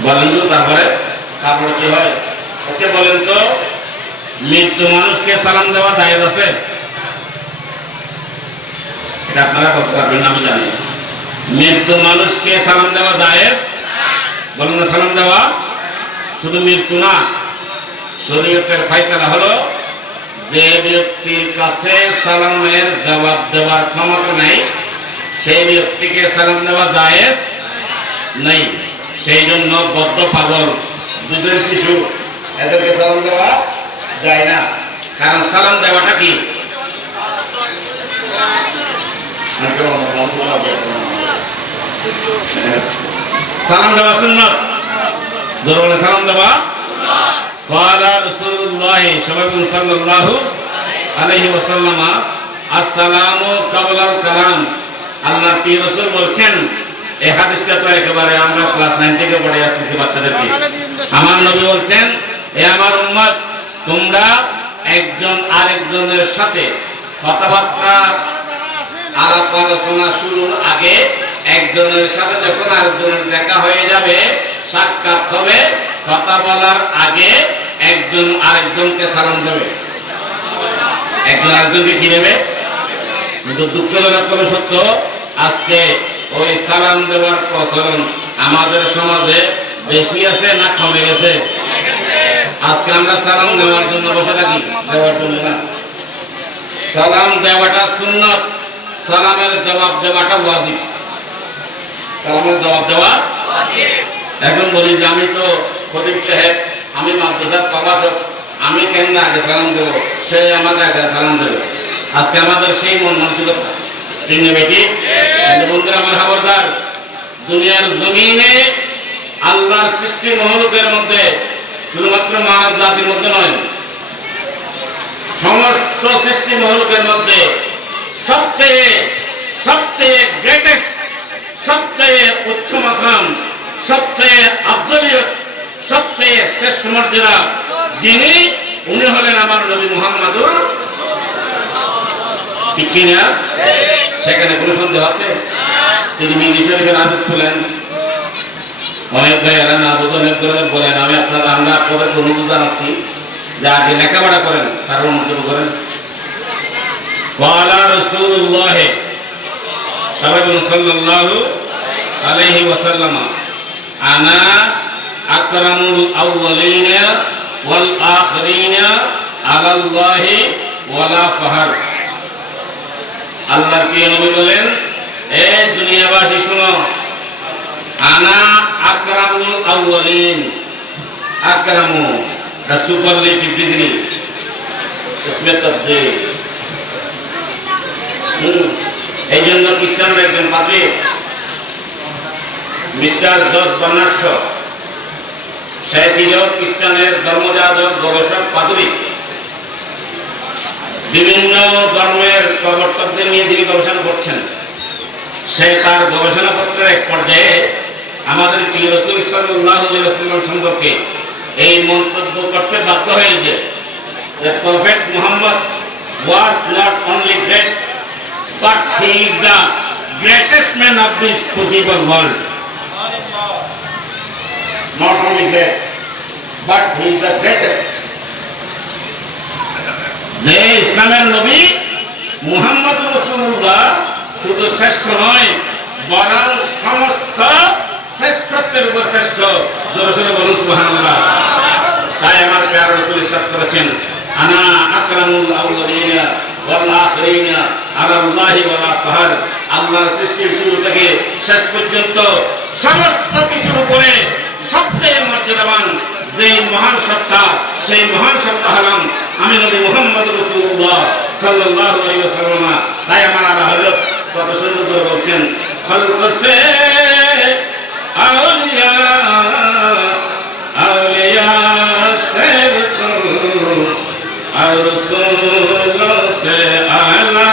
বলেন তো। তারপরে কি হয়? ওকে বলেন তো, মৃত্যু মানুষকে সালাম দেওয়া জায়েজ আছে? এটা আপনারা বলতে পারবেন না, আমি জানি। মৃত্যু মানুষকে সালাম দেওয়া জায়েজ? বলেন না সালাম দেওয়া? শুধু মৃত্যু না, শরীয়তের ফয়সালা হলো যে ব্যক্তির কাছে সালামের জবাব দেওয়ার ক্ষমতা নাই সেই ব্যক্তিকে সালাম দেওয়া জায়েজ নেই। সেই জন্য বদ্ধ পাগল, দুধের শিশু, এদেরকে সালাম দেওয়া যায় না। কারণ সালাম দেওয়াটা কি? সালাম দেওয়া সুন্নাত। জোরে বলে সালাম দেওয়া। ক্বালা রাসূলুল্লাহ সাল্লাল্লাহু আলাইহি ওয়াসাল্লাম আসসালামু কাবলাল কালাম। আল্লাহর প্রিয় রাসূল বলছেন, এই হাদিসটা তো একেবারে আমরা ক্লাস 9 থেকে পড়ে আসতেছি বাচ্চাদেরকে। আমার নবী বলছেন, হে আমার উম্মত, তোমরা একজন আরেকজনের সাথে কথাবার্তা আলাপ আলোচনা শুরুর আগে একজনের সাথে যখন আরেকজনের দেখা হয়ে যাবে, সাক্ষাৎ হবে, কথা বলার আগে একজন আরেকজনকে সালাম দেবে। একজন আরেকজনকে কি দেবে? কিন্তু দুঃখজনক হলো সত্য, আজকে ওই সালাম দেওয়ার প্রচলন আমাদের সমাজে বেশি আছে না কমে গেছে? আজকে আমরা সালাম দেওয়ার জন্য বসে থাকি, দেওয়ার জন্য না। সালাম দেওয়াটা সুন্নাত, সালামের জবাব দেওয়াটা ওয়াজিব। সালামের জবাব দেওয়া ওয়াজিব। এখন বলি যে আমি তো খতিব সাহেব, আমি মাদ্রাসার প্রভাষক, আমি কেন আগে সালাম দেবো, সে আমাকে আগে সালাম দেবে। আজকে আমাদের সেই মন মানসিকতা, ঠিক না বেটি? বন্ধুরা আমার, খবরদার, দুনিয়ার জমিনে আল্লাহর সৃষ্টি মহলুকের মধ্যে, শুধুমাত্র মানব জাতির মধ্যে নয়, সমস্ত সৃষ্টি মহলুকের মধ্যে সবচেয়ে গ্রেটেস্ট, সবচেয়ে উচ্চ মাকাম, সবচেয়ে আফদলিয়ত, সবচেয়ে শ্রেষ্ঠ মর্যাদা যিনি, উনি হলেন আমার নবী মুহাম্মদুর। ঠিক কিনা? সেখানে কোনো সন্দেহ আছে? তিনি মিলি শরীফের আদেশ পেলেন, অনেক ভাইয়েরা না বুঝে অনেক ধরনের বলেন, আমরা আপনাদের অনুরোধ জানাচ্ছি যে আগে লেখাপড়া করেন, তারপর মন্তব্য করেন। ক্বালা রাসূলুল্লাহ সাল্লাল্লাহু আলাইহি ওয়াসাল্লাম আনা আকরামুল আউয়ালিনা ওয়াল আখিরিনা আলাল্লাহি ওয়ালা ফাহর। আল্লাহর প্রিয় নবী বলেন, এ দুনিয়াবাসী শুনো, আনা আকরামুল আউয়ালিন। আকরামু দা সুপারলেটিভ ডিগ্রি, ইসমে তাবদীল। এই জন্য খ্রিস্টানরা একজন পাদ্রী, মিস্টার জর্জ বার্নার্ড শ, সে ছিল খ্রিস্টানের ধর্মযাজক, গবেষক, পাদ্রী। বিভিন্ন ধর্মের প্রবর্তকদের নিয়ে তিনি গবেষণা করছেন। সে তার গবেষণাপত্রের এক পর্যায়ে আমাদের প্রিয় রাসূল সাল্লাল্লাহু আলাইহি ওয়াসাল্লাম সম্পর্কে এই মন্তব্য করতে বাধ্য হয়েছে যে prophet Muhammad was not only great but he is the greatest man of this possible world. Not only great but he is the greatest. যে ইসলামের নবী মুহাম্মদ রাসূলুল্লাহ শুধু শ্রেষ্ঠ নয়, বরং সমস্ত শ্রেষ্ঠত্বের উপর শ্রেষ্ঠ। জোরে সোরে বলুন সুবহানাল্লাহ। তাই আমার প্রিয় রাসূল ইরশাদ করেছেন, আনা আকরামুল আউয়ালিনা ওয়াল আখিরিনা আলাল্লাহি ওয়ালা ফাহর। আল্লাহর সৃষ্টির শুরু থেকে শেষ পর্যন্ত সমস্ত কিছুর উপরে সবচেয়ে মর্যাদাবান যেই মহান সত্তা, সেই মহান সত্তা হলাম আমি নবী মুহাম্মদ রাসূলুল্লাহ সাল্লাল্লাহু আলাইহি ওয়াসাল্লাম। তাই আমার আলা হযরত কত সুন্দর করে বলছেন, খলক সে আউলিয়া, আউলিয়া সে রাসূল, আর রাসূল সে আলা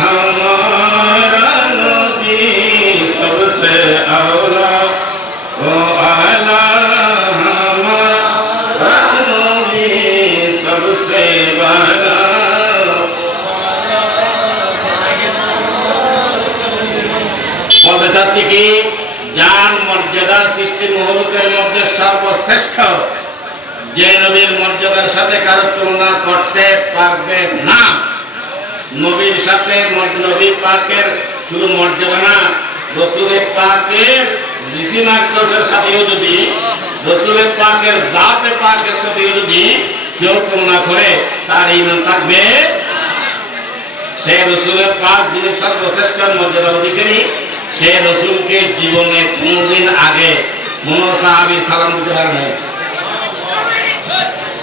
हमारा नबी सबसे आला ओ आला हमारा नबी सबसे वाला। বলতে চাচ্ছি কি, জান মর্যাদা সৃষ্টি মহলুকের মধ্যে সর্বশ্রেষ্ঠ, যে নবীর মর্যাদার সাথে কারো তুলনা করতে পারবে না। নবীর সাথে নবী পাকের শুধু মর্যাদা না, রাসূল পাকের জিসিম আকদাসের সাথেও যদি রাসূলের পাকের জাতে পাকের সাথে যদি কেউ তুলনা করে তার ঈমান থাকবে। সে রাসূলের পাক যিনি সর্বশ্রেষ্ঠ মর্যাদার অধিকারী, সে রাসূলকে জীবনে কোনদিন আগে কোন সাহাবী সালাম দিতে পারে নাই।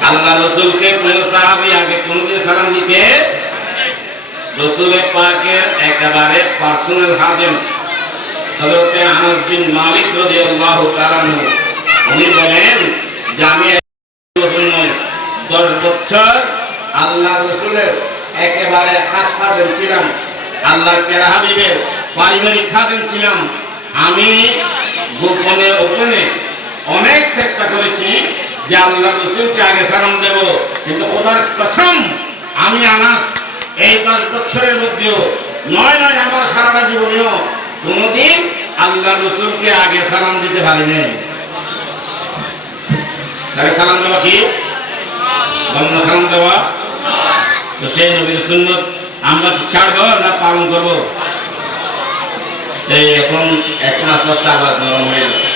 আল্লাহ রাসূলকে কোন সাহাবী আগে কোনদিন সালাম দিতে, রাসূলের পাকের একেবারে পার্সোনাল খাদেম হযরত আনাস বিন মালিক রাদিয়াল্লাহু তাআলা উনি বলেন যে আমি 10 বছর আল্লাহ রাসূলের একেবারে খাস খাদেম ছিলাম, আল্লাহর প্যারা হাবিবের পারিবারিক খাদেম ছিলাম। আমি গোপনে গোপনে অনেক চেষ্টা করেছি যে আল্লাহ রাসূলকে আগে সালাম দেব, কিন্তু খোদার কসম আমি আনাস এই 10 বছরের মধ্যেও নয় আমার সারাটা জীবনেও কোনদিন আল্লাহ রাসূলকে আগে সালাম দিতে পারিনি। তাকে সালাম দেওয়া কি বন্ধ, সালাম দেওয়া তো সেই নবীর সুন্নত আমরা কি ছাড়বো না পালন করবো? এই এখন আস্তে আস্তে আওয়াজ নরম হয়ে যাবে।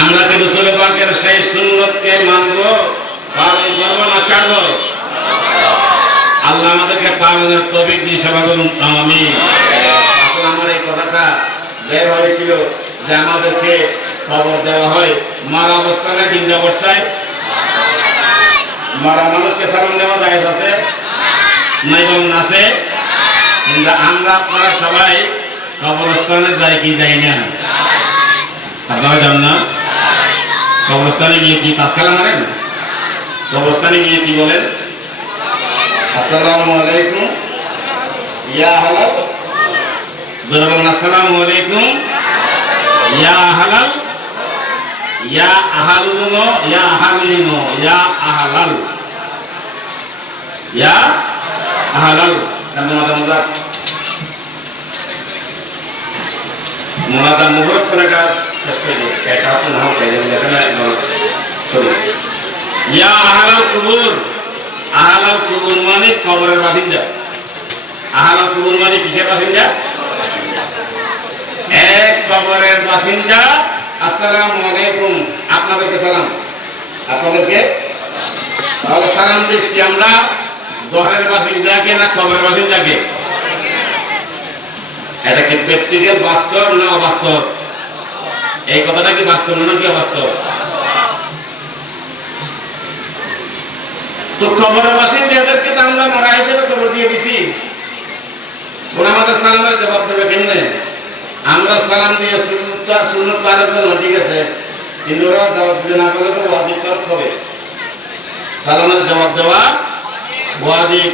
আমরা কি রাসূলের পাকের সেই সুন্নতকে মানবো, পালন করবো না ছাড়বো? আল্লাহ আমাদেরকে পালনের তৌফিক দিয়ে সেবা করুন, আমিন। আসলে আমার এই কথাটা বের হয়েছিল যে আমাদেরকে খবর দেওয়া হয় মারা অবস্থায়, জিন্দা অবস্থায়। মারা মানুষকে সালাম দেওয়া জায়েজ আছে নাই বলুন? আছে। কিন্তু আমরা আপনারা সবাই কবরস্থানে যাই কি যাই না? আপনারা যান না? কবরস্থানে গিয়ে কি তাসকালা মারেন? কবরস্থানে গিয়ে কি বলেন? আসসালামু আলাইকুম ইয়া হালাল, যখন আসসালামু আলাইকুম ইয়া হালাল, ইয়া আহালুনো, ইয়া আহালিনো, ইয়া আহালাল, ইয়া আহালাল। মোনাদা মুহূর্ত করে শেষ করে দিই, এটা হচ্ছে না হোক ইয়া আহালাল কুবুর। আহালাল কুবুর মানে কবরের বাসিন্দা। আহালাল কুবুর মানে কিসের বাসিন্দা? এক কবরের বাসিন্দা। আসসালামু আলাইকুম, আপনাদেরকে সালাম, আপনাদেরকে তাহলে সালাম দিচ্ছি আমরা ঘরের বাসিন্দাকে না কবরের বাসিন্দাকে? এটা কি প্র্যাকটিক্যাল, বাস্তব না অবাস্তব? এই কথাটা কি বাস্তব না কি অবাস্তব? তো কবরের বাসিন্দাদেরকে তো আমরা মরা হিসেবে কবর দিয়ে দিছি, ওরা আমাদের সালামের জবাব দেবে কেমনে? আমরা সালাম দিয়ে সুন্নত পালন করলাম, ঠিক আছে, কিন্তু ওরা জবাব দিতে না পারলে তো ওয়াজিব তরক হবে। সালামের জবাব দেওয়া ওয়াজিব,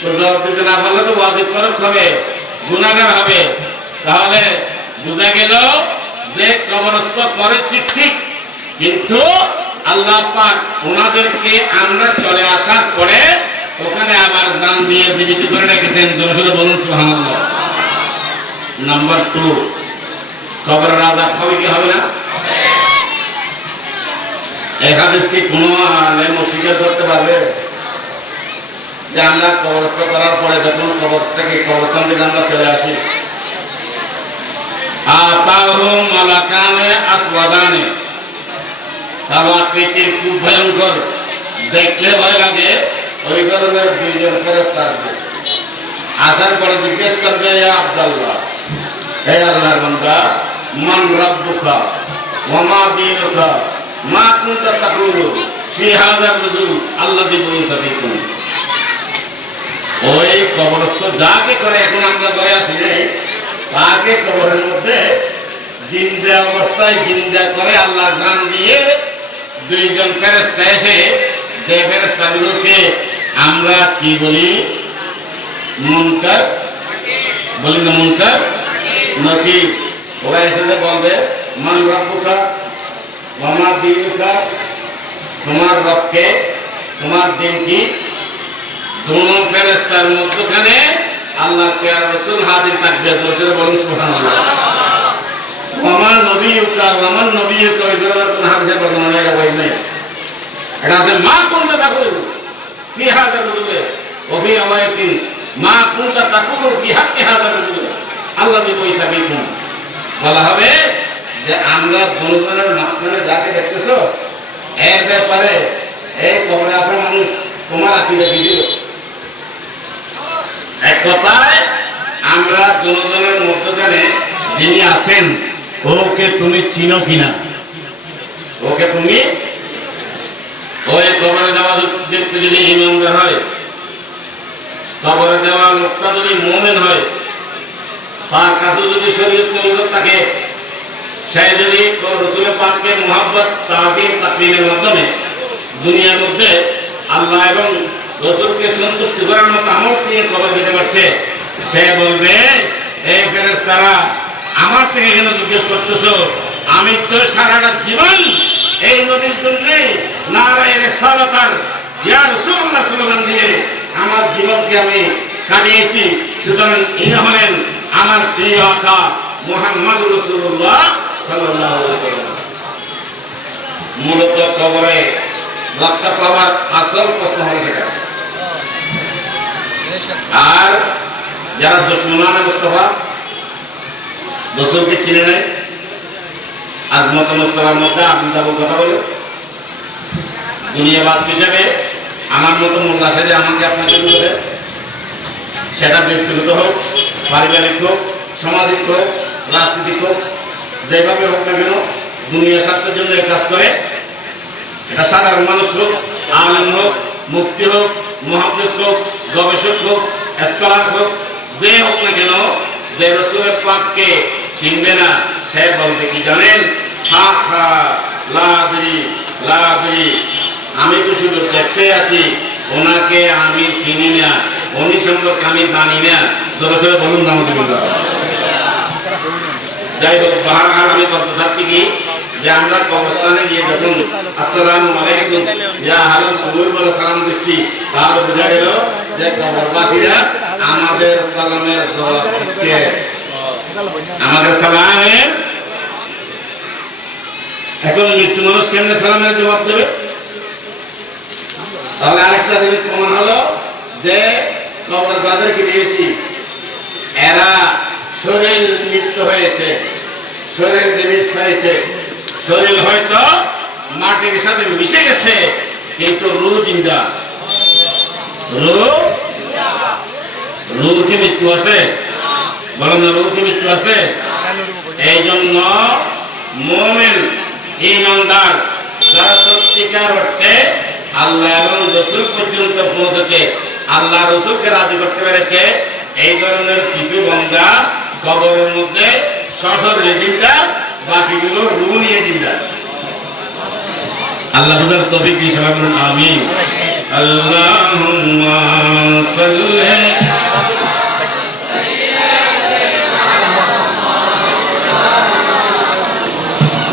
তো জবাব দিতে না পারলে তো ওয়াজিব তরক হবে, গুনাহগার হবে। তাহলে বোঝা গেল যে কবরস্থ করেছি ঠিক, কিন্তু আল্লাহ পাক ওনাদেরকে আমরা চলে আসার পরে ওখানে আবার জান দিয়ে জীবিত করে রেখেছেন। জোরে বলুন সুবহানাল্লাহ। নাম্বার 2, কবরের আযাব হবে কি হবে না? এই হাদিস কি কোনো আলেম অস্বীকার করতে পারবে যে আমরা কবরস্থ করার পরে যখন কবর থেকে কবরস্থান থেকে আমরা চলে আসি, আতাহুম মালাকানে আসওয়াদানে, কালো আকৃতির, খুব ভয়ঙ্কর, দেখলে ভয় লাগে, ওই ধরনের 2 জন ফেরেশতা আসবে। আসার পরে জিজ্ঞেস করবে, ইয়া আব্দুল্লাহ, হে আল্লাহর বান্দা, মান রাব্বুকা ওয়া মা দীনুকা মা কুনতা তাকুলু ফি হাযার রাজুল আল্লাযী বুইসা ফীকুম। ওই কবরস্থ যাকে করে এখন আমরা করে আসি নাই, তাকে কবরের মধ্যে জিন্দা অবস্থায় জিন্দা করে আল্লাহ জান দিয়ে 2 জন ফেরেশতা এসে, যে ফেরেশতাগুলোকে আমরা কি বলি? মুনকার বলি না, মুনকার নাকির। ওরা এসে যে বলবে, মান রাব্বুকা ওয়া মা দীনুকা, তোমার রবকে, তোমার দিন কি? দুনো ফেরেশতার মধ্যখানে আল্লাহর প্যারা রাসূল হাজির থাকবে। জোরে বলুন সুবহানাল্লাহ। ওয়া মা নবিয়ুকা ওয়া মান নবিয়ুকা, ওই ধরনের কোন হাদিসে বর্ণনা নেই, এটা নাই। এটা আছে মা কুনতা তাকুলু ফি হাযার রাজুল ওয়া ফি রাওয়ায়াতিন মা কুনতা তাকুলু ফি হাক্কি হাযার রাজুল আল্লাযী বুইসা ফীকুম। বলা হবে যে আমরা দুজনের মাঝখানে যাকে দেখতেছো এর ব্যাপারে এই কবরে আসা মানুষ তোমার আকিদা কি ছিল? এক কথায় আমরা দুজনের মধ্যখানে যিনি আছেন ওকে তুমি চিনো কিনা? ওকে তুমি ওই কবরে দেওয়া ব্যক্তি যদি ইমানদার হয়, কবরে দেওয়া লোকটা যদি মুমিন হয়, তার কাছে যদি শরীয়ত তরিকত থাকে, সে যদি রাসূলের পাককে মুহাব্বত তাজিম তাকরীমের মাধ্যমে দুনিয়ার মধ্যে আল্লাহ এবং রাসূলকে সন্তুষ্ট করার মতো আমল নিয়ে কবরে যেতে পারছে, সে বলবে এই ফেরেশতারা আমার থেকে কেন জিজ্ঞেস করতেছো? আমি তো সারাটা জীবন এই নবীর জন্য নারায়ে রিসালাত আর ইয়া রাসূলুল্লাহ স্লোগান দিয়ে আমার জীবনকে আমি কাটিয়েছি। সুতরাং ইনি হলেন আমার প্রিয় আকা মুহাম্মদুর রাসূলুল্লাহ সাল্লাল্লাহু আলাইহি ওয়াসাল্লাম। মূলত কবরে রক্ষা পাওয়ার আসল প্রশ্ন হল সেটা। আর যারা দুশমনানে মুস্তাফা রাসূলকে চিনে নেয়, আজমত মুস্তাফার মধ্যে আপনি তাবুর কথা বলে দুনিয়াবাজ হিসেবে আমার মতো মোল্লা সাজে আমাকে আপনাকে বলে, সেটা ব্যক্তিগত হোক, পারিবারিক হোক, সামাজিক হোক, রাজনৈতিক হোক, যেভাবে হোক না কেন দুনিয়ার স্বার্থের জন্য এই কাজ করে। এটা সাধারণ মানুষ হোক, আলেম হোক, মুফতি হোক, মুহাদ্দিস হোক, গবেষক হোক, স্কলার হোক, যে হোক না কেন, যে রাসূলের পাককে চিনবে না সে বলবে কি জানেন? হা হা লাদরি লাদরি, আমি তো শুধু দেখতে আছি, ওনাকে আমি চিনি না, উনি সম্পর্কে আমি জানি না। জোরে বলুন নাউজুবিল্লাহ। যাই হোক, বাহার আমি বলতে চাচ্ছি কি যে আমরা কবরস্থানে গিয়ে যখন আসসালামু আলাইকুম ইয়া আহলাল কুবুর বলে সালাম দিচ্ছি, তাহলে বোঝা গেল যে কবরবাসীরা আমাদের সালামের জবাব দিচ্ছে। আমাদের সালামের এখন মৃত্যু মানুষ কেমনে সালামের জবাব দেবে? তাহলে আরেকটা জিনিস প্রমাণ হলো যে কবর যাদেরকে দিয়েছি এরা শরীর মৃত্যু হয়েছে, শরীর জিনিস হয়েছে, শরীর হয়তো মাটির সাথে মিশে গেছে, কিন্তু রূহ জিন্দা। রূহ কি মৃত্যু আছে? বলেন না, রূহ কি মৃত্যু আছে? এই জন্য মুমিন ঈমানদার যারা সত্যিকার অর্থে আল্লাহ এবং রাসূল পর্যন্ত পৌঁছেছে, আল্লাহ রাসূলকে রাজি করতে পেরেছে, এই ধরনের কিছু বান্দা কবরের মধ্যে সশরীরে জিন্দা, বাকিগুলো রূহ নিয়ে জিন্দা। আল্লাহ বুঝার তৌফিক দিয়ে সবাই বলুন আমিন। আল্লাহুম্মা সাল্লি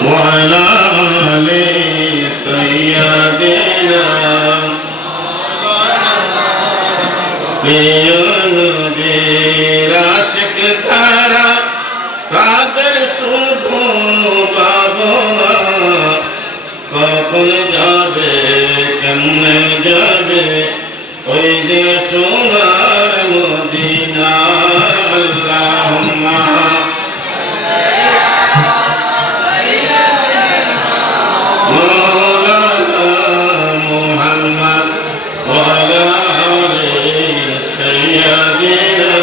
ওয়া আলা আলি সাইয়্যিদিনা নবীর আশিক তারা তাদের শুভ ভাবনা কখন যাবে, কেমনে যাবে ওই যে সোনার মদিনা। আল্লাহুম্মা মাওলানা মুহাম্মদ ওয়া আলা আলি সাইয়্যিদিনা।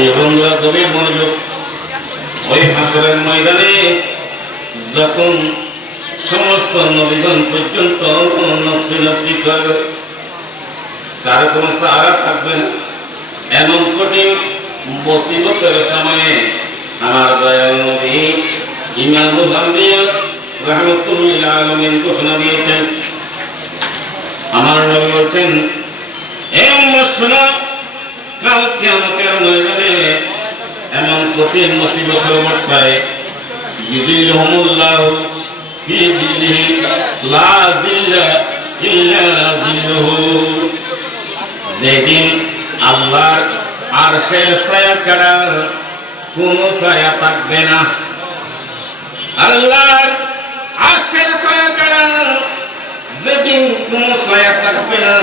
এই বন্ধুরা গভীর মনোযোগ। ওই হাসরের ময়দানে যখন সমস্ত নবীগণ পর্যন্ত নফসি নফসি করবে, তার কোনো সাহারা থাকবে না, এমন কঠিন মুসিবতের সময়ে আমার দয়াল নবী ইমামুল আম্বিয়া রাহমাতুল্লাহ লিল আলামিন ঘোষণা দিয়েছেন। আমার নবী বলছেন, হে উম্মত শোনো, কাল কিয়ামতের ময়দানে এমন কঠিন মুসিবতের অবস্থায় ইযিল্লুহুমুল্লাহু ফি যিল্লিহি লা যিল্লা ইল্লা যিল্লুহু, যেদিন আল্লাহর আরশের ছায়া ছাড়া কোনো ছায়া থাকবে না। আল্লাহর আরশের ছায়া ছাড়া যেদিন কোনো ছায়া থাকবে না,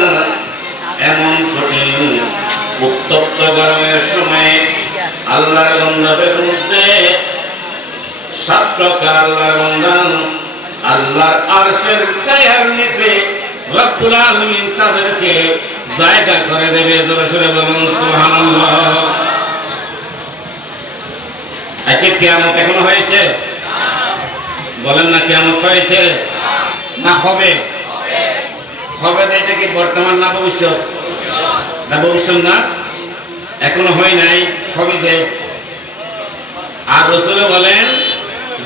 এমন কঠিন উত্তপ্ত গরমের সময়ে আল্লাহর বান্দাদের মধ্যে 7 প্রকার আল্লাহর বান্দা আল্লাহর আরশের ছায়ার নিচে রব্বুল আলামিন তাদেরকে জায়গা করে দেবে। জোরে সোরে বলুন সুবহানাল্লাহ। আজকে কিয়ামত এখনো হয়েছে? বলেন না কিয়ামত হয়েছে না হবে? হবে। এটা কি বর্তমান না ভবিষ্যৎ? না ভবিষ্যৎ না, এখনো হয় নাই, হবে যে। আর রাসূল বলেন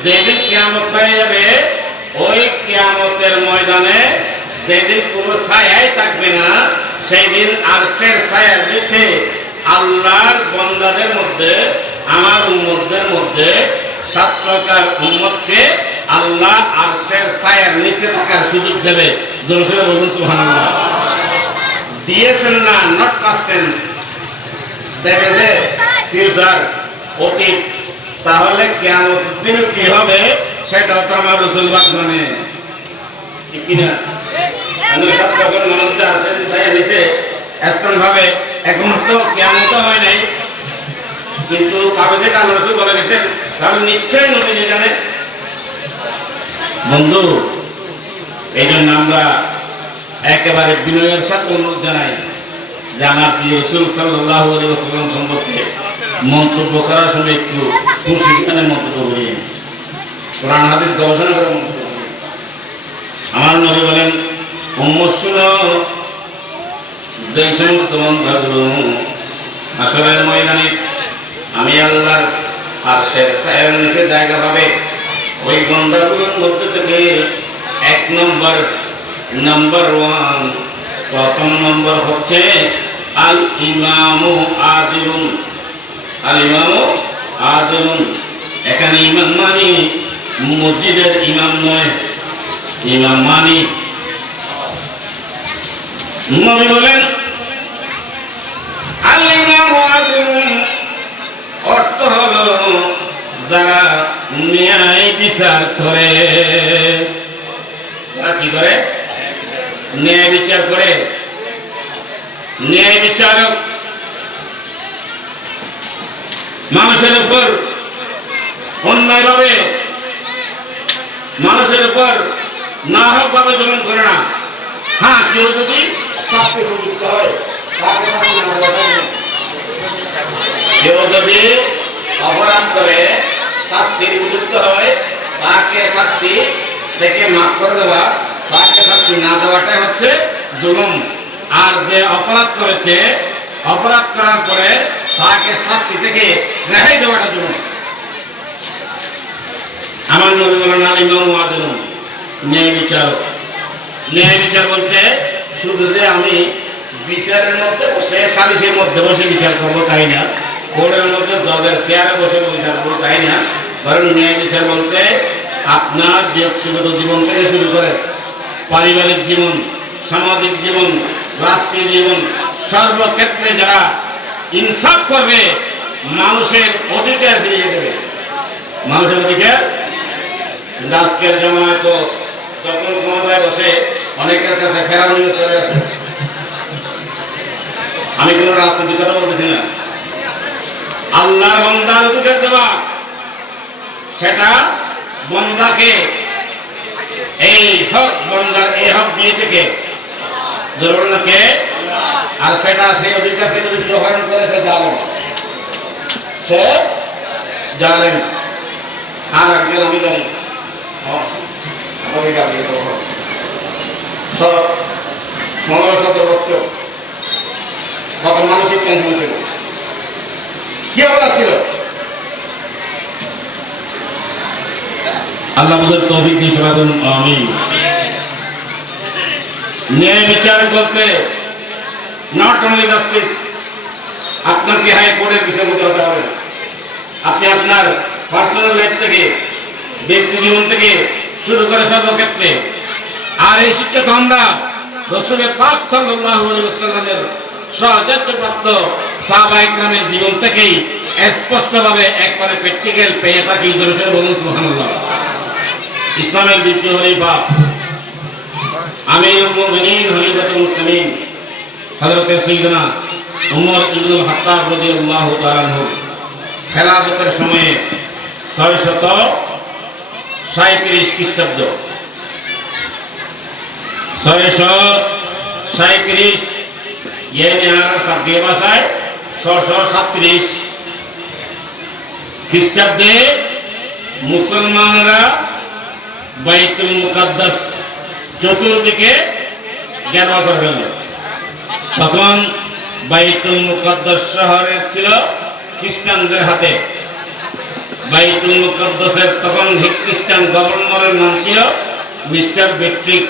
যেদিন কিয়ামত হয়ে যাবে ওই কিয়ামতের ময়দানে যেদিন কোনো ছায়াই থাকবে না সেই দিন আরশের ছায়ার নিচে আল্লাহর বান্দাদের মধ্যে আমার উম্মতদের মধ্যে 7 প্রকার উম্মতকে আল্লাহ আরশের ছায়ার নিচে থাকার সুযোগ দেবে। জোরে সোরে বলুন সুবহানাল্লাহ। দিয়েছেন না, নট পাস্ট টেন্স, দেবে যে ফিউচার, অতীত। তাহলে কিয়ামত দিন কি হবে সেটা তো আমার রাসূল পাক জানে, ঠিক কি না? আমাদের সব যখন মানুষ আরশের ছায়ার নিচে স্থান ভাবে, এখন তো কিয়ামত হয় নাই, কিন্তু ভাবে যেটা আল্লাহ রাসূল বলে গেছেন, তাহলে নিশ্চয়ই নবীজি জানে। বন্ধু, এই জন্য আমরা একেবারে বিনয়ের সাথে অনুরোধ জানাই যে আমার প্রিয় রাসূল সাল্লাল্লাহু আলাইহি ওয়াসাল্লাম সম্পর্কে মন্তব্য করার সময় একটু খুশি এখানে মন্তব্য করি, কোরআন হাদিস গবেষণা করে মন্তব্য করি। আমার নবী বলেন, উম্মত শুনো, যে সমস্ত বান্দাগুলো হাশরের ময়দানে আমি আল্লাহর আরশের ছায়ার নিচে জায়গা পাবে, ওই বান্দাগুলোর মধ্যে থেকে 1 নাম্বার 1 প্রথম নম্বর হচ্ছে আল ইমামু আদিলুন। আল ইমামু আদিলুন, এখানে ইমাম মানে মসজিদের ইমাম নয়, ইমাম মানে নবী বলেন আল ইমামু আদিলুন অর্থ হলো যারা ন্যায় বিচার করে। যারা কি করে? ন্যায় বিচার করে। ন্যায় বিচারক মানুষের উপর অন্যায়ভাবে, মানুষের উপর না হক ভাবে জুলুম করে না। হ্যাঁ, কেউ যদি শাস্তি উপযুক্ত হয়, কেউ যদি অপরাধ করে শাস্তির উপযুক্ত হয়, তাকে শাস্তি থেকে মাফ করে দেওয়া, তাকে শাস্তি না দেওয়াটাই হচ্ছে জুলুম। আর যে অপরাধ করেছে, অপরাধ করার পরে তাকে শাস্তি থেকে রেহাই দেওয়াটা জুলুম। আমার নবী বলেন আল ইমামু আদিলুন, ন্যায় বিচারক। ন্যায় বিচার বলতে শুধু যে আমি বিচারের মধ্যে বসে, সালিসের মধ্যে বসে বিচার করবো তাই না, কোর্টের মধ্যে জজের চেয়ারে বসে বিচার করবো তাই না, বরং ন্যায় বিচার বলতে আপনার ব্যক্তিগত জীবন থেকে শুরু করে পারিবারিক জীবন, সামাজিক জীবন, রাষ্ট্রীয় জীবন, সর্বক্ষেত্রে যারা ইনসাফ করবে, মানুষের অধিকার ফিরিয়ে দেবে। মানুষের অধিকার। আজকের জামানায় তো যখন ক্ষমতায় বসে অনেকের কাছে ফেরানো চলে আসে। আমি কোন রাজনৈতিক কথা বলতেছি না, আল্লাহর বান্দার অধিকার দেওয়া, সেটা বান্দাকে এই হক, বান্দার এই হক দিয়েছে কে? জরুর না কে? আর সেটা সেই অধিকারকে যদি গ্রহণ করে সে জালেম, সে জালেম। আর একজন আমি জানি 15-17 বছর কত মানসিক টেনশন ছিল, কি অপরাধ ছিল? আল্লাহ বুঝার তৌফিক দিয়ে সবাই বলুন আমিন। ন্যায় বিচার বলতে নট অনলি জাস্টিস, আপনাকে হাইকোর্টের বিষয়ের মধ্যে হতে হবে না। আপনি আপনার পার্সোনাল লাইফ থেকে, ব্যক্তি জীবন থেকে শুরু করে সর্বক্ষেত্রে। আর এই শিক্ষা তো আমরা রাসূল পাক সাল্লাল্লাহু আলাইহি ওয়াসাল্লামের সহজাতপ্রাপ্ত সাহাবা ইকরামের জীবন থেকেই স্পষ্টভাবে একবারে প্র্যাকটিক্যাল পেয়ে থাকি। জোরে সোরে বলুন সুবহানাল্লাহ। ইসলামের দ্বিতীয় খলিফা, আমিরুল মুমিনিন, খলিফাতুল মুসলিমিন হযরত সাইয়্যিদনা উমর ইবনুল খাত্তাব রাদিয়াল্লাহু তাআলা আনহু খেলাফতের সময়ে 637 খ্রিস্টাব্দ 637 ভাষায় 637 খ্রিস্টাব্দে মুসলমানরা বাইতুল মুকাদ্দাস চতুর্দিকে ঘেরাও করে ফেলল। তখন বাইতুল মুকাদ্দাস শহরের ছিল খ্রিস্টানদের হাতে। বাইতুল মুকাদ্দাসের তখন খ্রিস্টান গভর্নরের নাম ছিল মিস্টার বেট্রিক।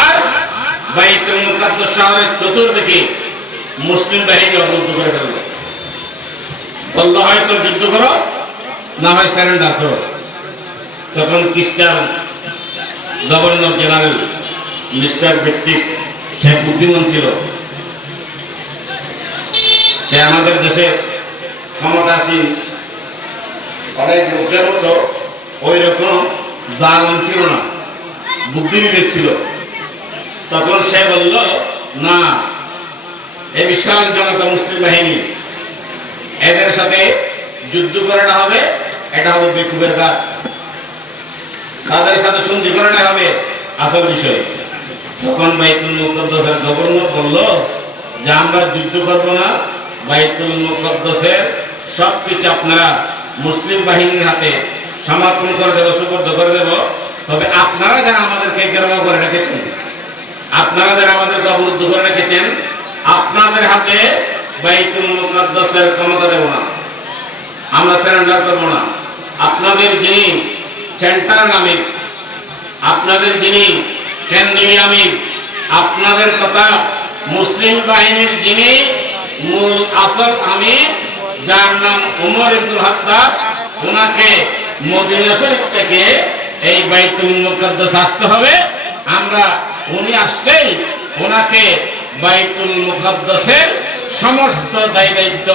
আর বাইতুল মুকাদ্দাস শহরের চতুর্দিকে মুসলিম বাহিনী অবরুদ্ধ করে ফেলল। বলল হয়তো যুদ্ধ করো, না হয় সারেন্ডার করো। তখন খ্রিস্টান গভর্নর জেনারেল মিস্টার বেট্রিক, সে বুদ্ধিমান ছিল, সে আমাদের দেশে ক্ষমতাসীন অনেক লোকদের মতো ওই রকম জালেম ছিল না, বুদ্ধি বিবেক ছিল। তখন সে বলল, না, এই বিশাল জনতা মুসলিম বাহিনী, এদের সাথে যুদ্ধ করাটা হবে, এটা হবে বেকুবের কাজ। তাদের সাথে সন্ধি করাটা হবে আসল বিষয়। তখন বাইতুল মুকাদ্দাসের গভর্নর বলল যে আমরা যুদ্ধ করব না, বাইতুল মুকাদ্দাসের সবকিছু আপনারা মুসলিম বাহিনীর হাতে সমর্পণ করে দেব, সুপর্দ করে দেব। তবে আপনারা যারা আমাদেরকে ঘেরাও করে রেখেছেন, আপনারা যারা আমাদেরকে অবরুদ্ধ করে রেখেছেন, আপনাদের হাতে বাইতুল মুকাদ্দাসের ক্ষমতা দেব না, আমরা সারেন্ডার করব না। আপনাদের যিনি সেন্টার আমির, আপনাদের যিনি কেন্দ্রীয় আমির, আপনাদের তথা মুসলিম বাহিনীর যিনি মূল আসল আমির, যার নাম উমর ইবনুল খাত্তাব, ওনাকে মদিনা শরীফ থেকে এই বাইতুল মুকাদ্দাস আসতে হবে। আমরা উনি আসলেই ওনাকে বাইতুল মুকাদ্দাসের সমস্ত দায় দায়িত্ব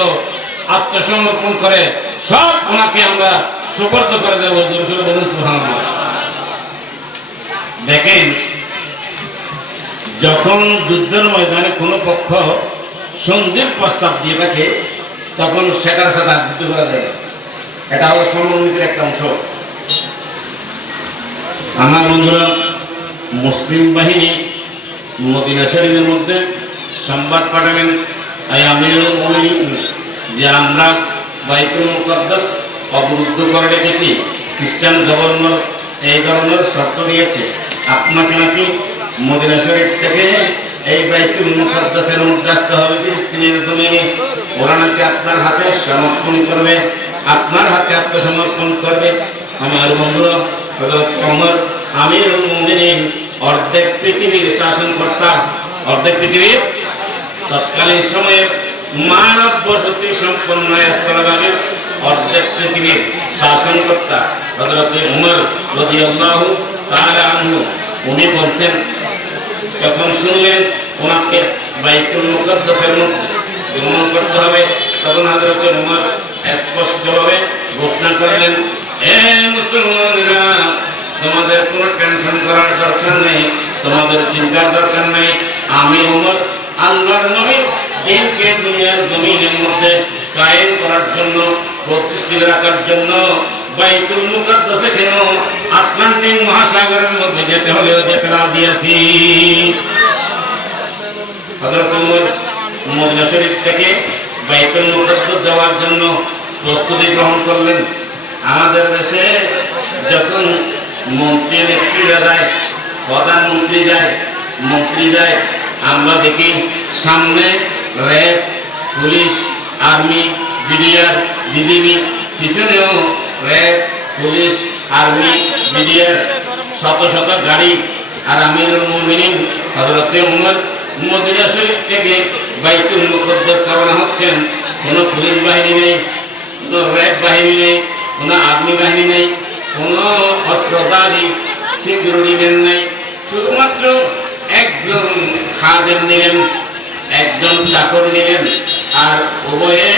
আত্মসমর্পণ করে সব ওনাকে আমরা সুপর্দ করে দেব। সুবহানাল্লাহ। দেখেন, যখন যুদ্ধের ময়দানে কোনো পক্ষ সন্ধির প্রস্তাব দিয়ে থাকে, তখন সেটার সাথে যুদ্ধ করা যায় না। এটা হলো সমন্বিতের একটা অংশ। আমার বন্ধুরা, মুসলিম বাহিনী মদিনা শরীফের মধ্যে সংবাদ পাঠালেন আমিরুল মুমিনিন যে আমরা বাইতুল মুকাদ্দাস অবরুদ্ধ করে রেখেছি। খ্রিস্টান গভর্নর এই ধরনের শর্ত দিয়েছে, আপনাকে নাকি মদিনা শরীফ থেকে এই বাইতুল মুকাদ্দাসের মধ্যে আসতে হবে ফিলিস্তিনের জমিনে। ওরা নাকি আপনার হাতে সমর্পণ করবে, আপনার হাতে আত্মসমর্পণ করবে। আমার বন্ধুরা, হযরত ওমর আমিরুল মুমিনিন, অর্ধেক পৃথিবীর শাসনকর্তা, অর্ধেক পৃথিবীর তৎকালীন সময়ের মানব বসতি সম্পন্ন স্থলভাগের অর্ধেক পৃথিবীর শাসনকর্তা হযরত ওমর রাদিয়াল্লাহু তাআলা আনহু, উনি বলছেন, যখন শুনলেন ওনাকে বাইতুল মুকাদ্দাসের মধ্যে গমন করতে হবে, তখন হযরত ওমর স্পষ্টভাবে ঘোষণা করলেন, হে মুসলমানেরা, তোমাদের কোনো টেনশন করার দরকার নেই, তোমাদের চিন্তার দরকার নেই। আমি ওমর আল্লাহর নবীর দিনকে দুনিয়ার জমিনের মধ্যে কায়েম করার জন্য, প্রতিষ্ঠিত রাখার জন্য বাইতুল মুকাদ্দাসে কেন আটলান্টিক মহাসাগরের মধ্যে যেতে হলেও যেতে রাজি আছি। হযরত ওমর মদিনা শরীফ থেকে বাইতুল মুকাদ্দাস যাওয়ার জন্য প্রস্তুতি গ্রহণ করলেন। আমাদের দেশে যখন মন্ত্রী নেত্রীরা যায়, প্রধানমন্ত্রী যায়, মন্ত্রী যায়, আমরা দেখি সামনে RAB, police, army, BDR, BGB, পিছনেও র্যাব, পুলিশ, আর্মি, বিডিআর, শত শত গাড়ি। আর আমিরুল মুমিনিন হযরত ওমর মদিনা শরীফ থেকে বাইতুল মুকাদ্দাস রওনা হচ্ছেন। কোনো পুলিশ বাহিনী নেই, কোনো র্যাব বাহিনী নেই, কোনো আর্মি বাহিনী নেই, কোনো অস্ত্রধারী সিকিউরিটি ম্যান নেই, শুধুমাত্র একজন খাদেম নিলেন, একজন চাকর নিলেন। আর উভয়ে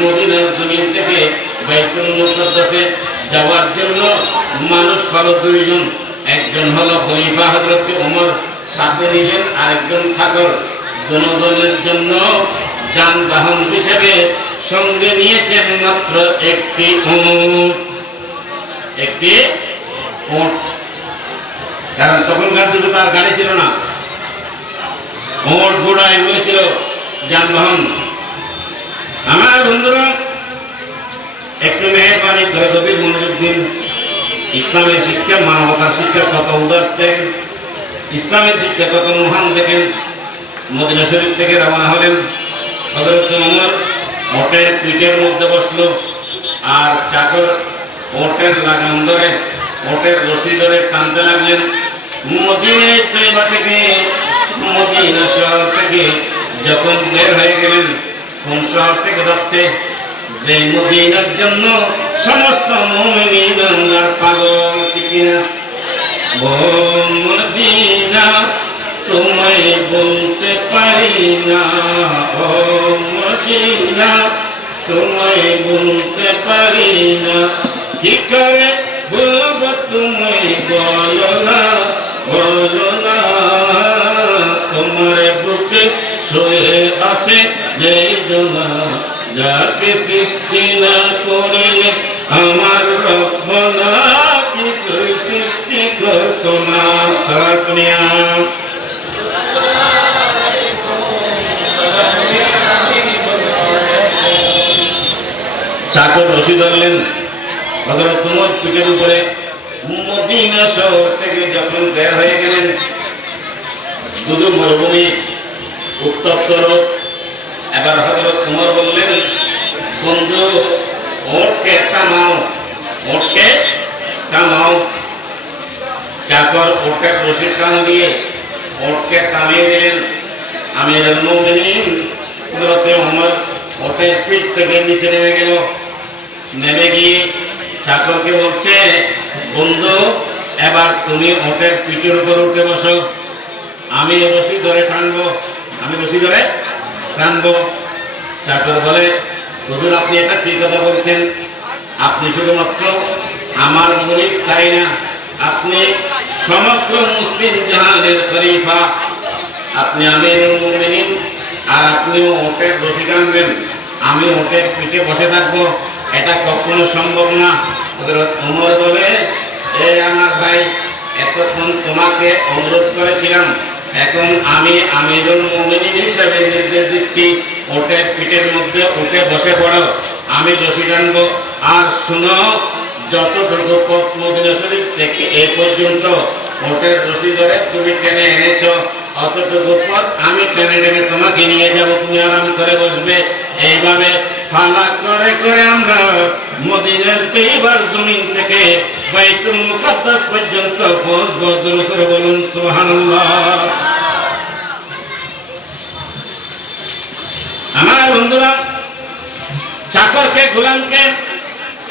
মদিনার জমিন থেকে বাইতুল মুকাদ্দাসে যাওয়ার জন্য মানুষ হলো দুইজন, একজন হলো খলিফা হযরত ওমর, সাথে নিলেন আরেকজন চাকর। দুজনের জন্য যানবাহন হিসেবে সঙ্গে নিয়েছেন মাত্র একটি উট। একটি উট, কারণ তখনকার যুগে তার গাড়ি ছিল না, উট ঘোড়া এগুলো ছিল যানবাহন। আমার বন্ধুরা, একটু মেহরবানি করে গভীর মনোযোগ দিন। ইসলামের শিক্ষা, মানবতার শিক্ষা কত উদার দেখেন, ইসলামের শিক্ষা কত মহান দেখেন। মদিনা শরীফ থেকে রওনা হলেন। হযরত ওমর ওটের পিঠের মধ্যে বসলো, আর চাকর ওটের লাগাম ধরে, ওটের রশি ধরে টানতে লাগলেন। মদিনা তৈবা থেকে, মদিনা শহর থেকে যখন বের হয়ে গেলেন, কোন শহর থেকে যাচ্ছে? যে মদিনার জন্য সমস্ত মুমিন আল্লাহর পাগল, ঠিক না? ও মদিনা তোমায় বলতে পারি না, ও মদিনা তোমায় বলতে পারি না, কি করে বলবো তোমায়, বলো না, বলো না। তোমার বুকে শুয়ে আছে যে জনা, যাকে সৃষ্টি না করিলে আমার রক্ষণা কিছু সৃষ্টি করতো না। সারা দুনিয়া চাকর রশি ধরলেন, হযরত ওমর পিঠের উপরে। মদিনা শহর থেকে যখন বের হয়ে গেলেন, দুদু মরুভূমি, উত্তপ্ত রোদ। এবার হযরত ওমর বললেন, বন্ধু ওটকে থামাও, ওটকে থামাও। চাকর ওটের রশি টান দিয়ে ওটকে থামিয়ে দিলেন। আমিরুল মুমিনিন হযরত ওমর ওটের পিঠ থেকে নিচে নেমে গেল। নেমে গিয়ে চাকরকে বলছে, বন্ধু এবার তুমি ওটের পিঠের উপর উঠে বসো, আমি রশি ধরে টানবো, আমি রশি ধরে টানবো। চাকর বলে, হুজুর আপনি এটা কি কথা বলছেন? আপনি শুধুমাত্র আমার মুরিদ তাই না, আপনি সমগ্র মুসলিম জাহানের খলিফা, আপনি আমিরুল মুমিনিন, আর আপনিও ওটের রশি টানবেন, আমি ওটের পিঠে বসে থাকবো, এটা কখনো সম্ভব না। হযরত ওমর বলে, এ আমার ভাই, এতক্ষণ তোমাকে অনুরোধ করেছিলাম, এখন আমি আমিরুল মুমিনিন হিসেবে নির্দেশ দিচ্ছি, ওটের পিঠের মধ্যে উঠে বসে পড়ো, আমি রশি টানবো। আর শুনো, যতটুকু পথ মদিনা শরীফ থেকে এ পর্যন্ত ওটের রশি ধরে তুমি টেনে এনেছো, অতটুকু পথ আমি টেনে টেনে তোমাকে নিয়ে যাব, তুমি আরাম করে বসবে। এইভাবে ফালা করে করে আমরা মদিনার তৈবার জমিন থেকে বাইতুল মুকাদ্দাস পর্যন্ত পৌঁছবো। দুরূদ বলুন সুবহানাল্লাহ। আমার বন্ধুরা, চাকরকে, গোলামকে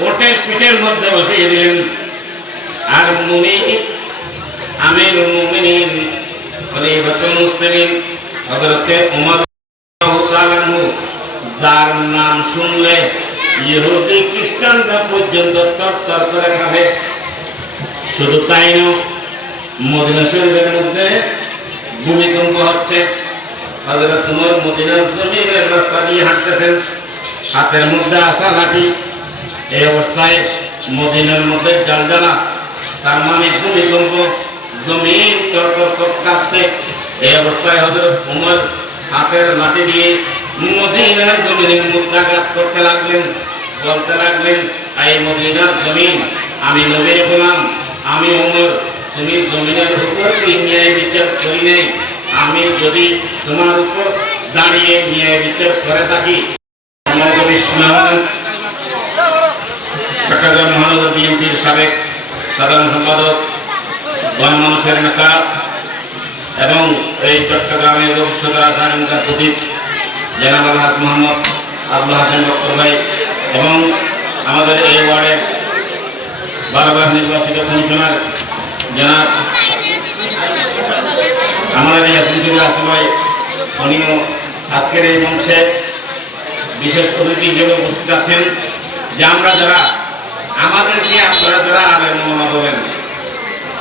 ওটের পিঠের মধ্যে বসিয়ে দিলেন। আর আমিরুল মুমিনিন খলিফাতুল মুসলিমিন হযরত ওমর রাদিয়াল্লাহু তাআলা আনহু, যার নাম শুনলে ইহুদি খ্রিস্টানরা পর্যন্ত তরতর করে কাঁপে। শুধু তাই নয়, মদিনা শরীফের মধ্যে ভূমিকম্প হচ্ছে। হযরত ওমর মদিনার জমিনের রাস্তা দিয়ে হাঁটতেছেন, হাতের মধ্যে আসা লাঠি। এই অবস্থায় মদিনার মধ্যে জালজালা, তার মানে ভূমিকম্প, জমিন তরতর কাঁপছে। এই অবস্থায় হযরত ওমর হাতের লাঠি দিয়ে মদিনার জমিনের মধ্যে আঘাত করতে লাগলেন, বলতে লাগলেন, এই মদিনার জমিন, আমি নবীর গোলাম, আমি ওমর, তুমি জমিনের উপর ন্যায় বিচার করি নাই, আমি যদি তোমার উপর দাঁড়িয়ে ন্যায় বিচার করে থাকি। চট্টগ্রাম মহানগর বিএনপির সাবেক সাধারণ সম্পাদক, গণমানুষের নেতা এবং এই চট্টগ্রামের ভবিষ্যতের আশা আকাঙ্ক্ষার প্রতীক জনাব আলহাজ মোহাম্মদ আবুল হাসান বক্কর ভাই, এবং আমাদের এই ওয়ার্ডের বারবার নির্বাচিত কমিশনার জনাব আমাদের ইয়াসিন চৌধুরী আসিফ ভাই, উনিও আজকের এই মঞ্চে বিশেষ অতিথি হিসেবে উপস্থিত আছেন। যে আমরা যারা, আমাদেরকে আপনারা যারা আলেম ওলামা বলেন,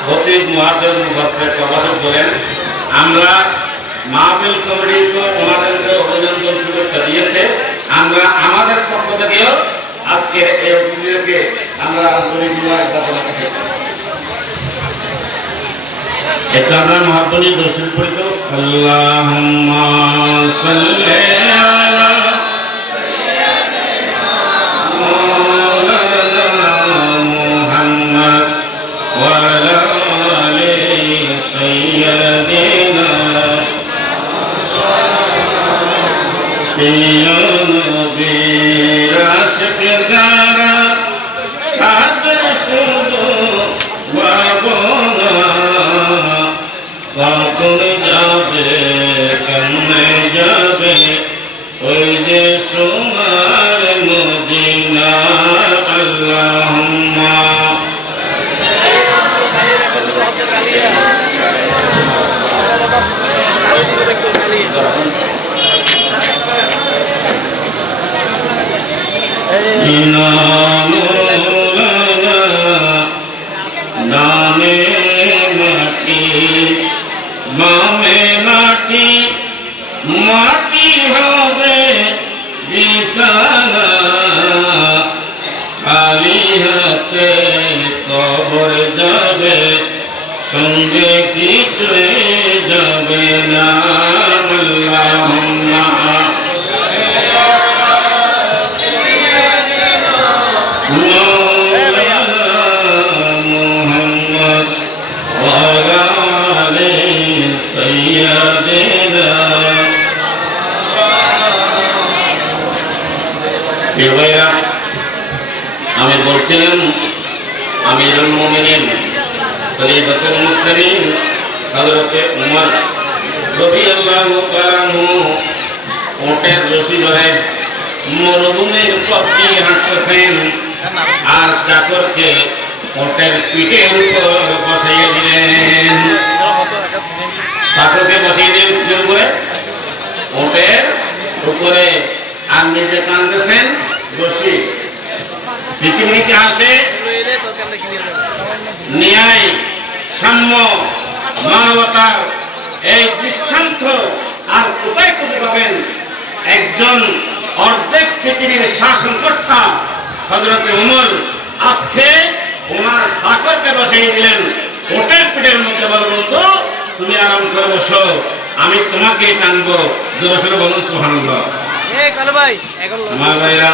খতিব, মুহাদ্দিস, মুফাসসির, প্রভাষক বলেন, আমরা মাহফিল কমিটি তো ওনাদেরকে অভিনন্দন শুভেচ্ছা দিয়েছে, আমরা আমাদের পক্ষ থেকেও আজকের এই অতিথিদেরকে আমরা আন্তরিক মোবারকবাদ জানাচ্ছি। একটু আমরা মহাত্মনী দর্শন করি তো। আল্লাহুম্মা সাল্লি আলা মাওলানা মুহাম্মদ ওয়া আলা আলি সাইয়্যিদিনা ইয়া নবীর আশিক যারা তাদের শুধু বাবনা কখন যাবে কেমনে যাবে ওই যে সোনার মদিনা। আল্লাহুম্মা ইনা মৌলানা দানে মাটি বামে মাটি মাটি হবে বিছানা খালি হাতে কবর যাবে সঙ্গে কিছুই যাবে না। আল্লাহুম্মা মুহাম্মদ ওয়া আলা আলি সাইয়্যিদিনা। আমি বলছিলাম আমিরুল মুমিনিন খলিফাতুল মুসলিমিন হযরতে উমর রাদিয়াল্লাহু তাআলা আনহু ওটের রশি ধরে মরুভূমির পথ দিয়ে হাঁটতেছেন আর চাকরকে ওটের পিঠের উপর বসাইয়ে দিলেন। চাকরকে বসিয়ে দিলেন কিসের উপরে? ওটের উপরে। আর নিজে কাঁদতেছেন রশি। পৃথিবীর ইতিহাসে ন্যায় সাম্য মানবতার এই দৃষ্টান্ত আর কোথায় কোথায় পাবেন? একজন অর্ধেক পৃথিবীর শাসনকর্তা হযরতে উমর আজকে ওনার চাকরকে বসিয়ে দিলেন ওটের পিঠের মধ্যে। বলবেন তো তুমি আরাম করে বসো, আমি তোমাকে টানবো। জোরে বলুন সুবহানাল্লাহ। আমার ভাইরা,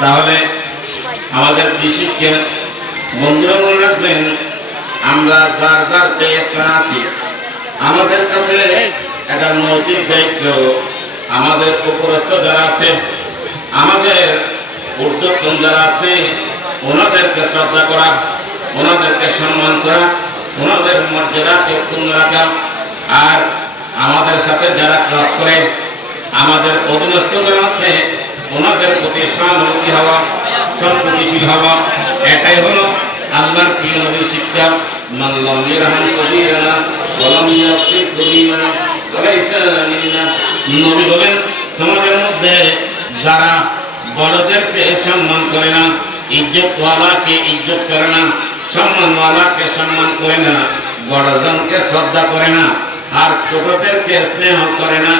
তাহলে আমাদের কৃষিকে বন্ধুরা মনে রাখবেন, আমরা যার যার দেশ আছি আমাদের কাছে একটা নৈতিক দায়িত্ব। আমাদের উপরস্থ যারা আছে, আমাদের ঊর্ধ্বতন যারা আছে, ওনাদেরকে শ্রদ্ধা করা, ওনাদেরকে সম্মান করা, ওনাদের মর্যাদাকে পূর্ণ রাখা। আর আমাদের সাথে যারা কাজ করে, আমাদের অধীনস্থ যারা আছে, ওনাদের প্রতি সহানুভূতি হওয়া, সম্প্রতিশীল হওয়া। এটাই হলো আল্লাহর প্রিয় নবীর শিক্ষা। মান লাম ইয়ারহাম সগীরানা ওয়া লাম ইয়াগফির কবীরানা ফালাইসা মিন্না। নবী বলেন, তোমাদের মধ্যে যারা বড়দেরকে সম্মান করে না, ইজ্জতওয়ালাকে ইজ্জত করে না, সম্মানওয়ালাকে সম্মান করে না, বড়জনকে শ্রদ্ধা করে না, আর ছোটদেরকে স্নেহ করে না,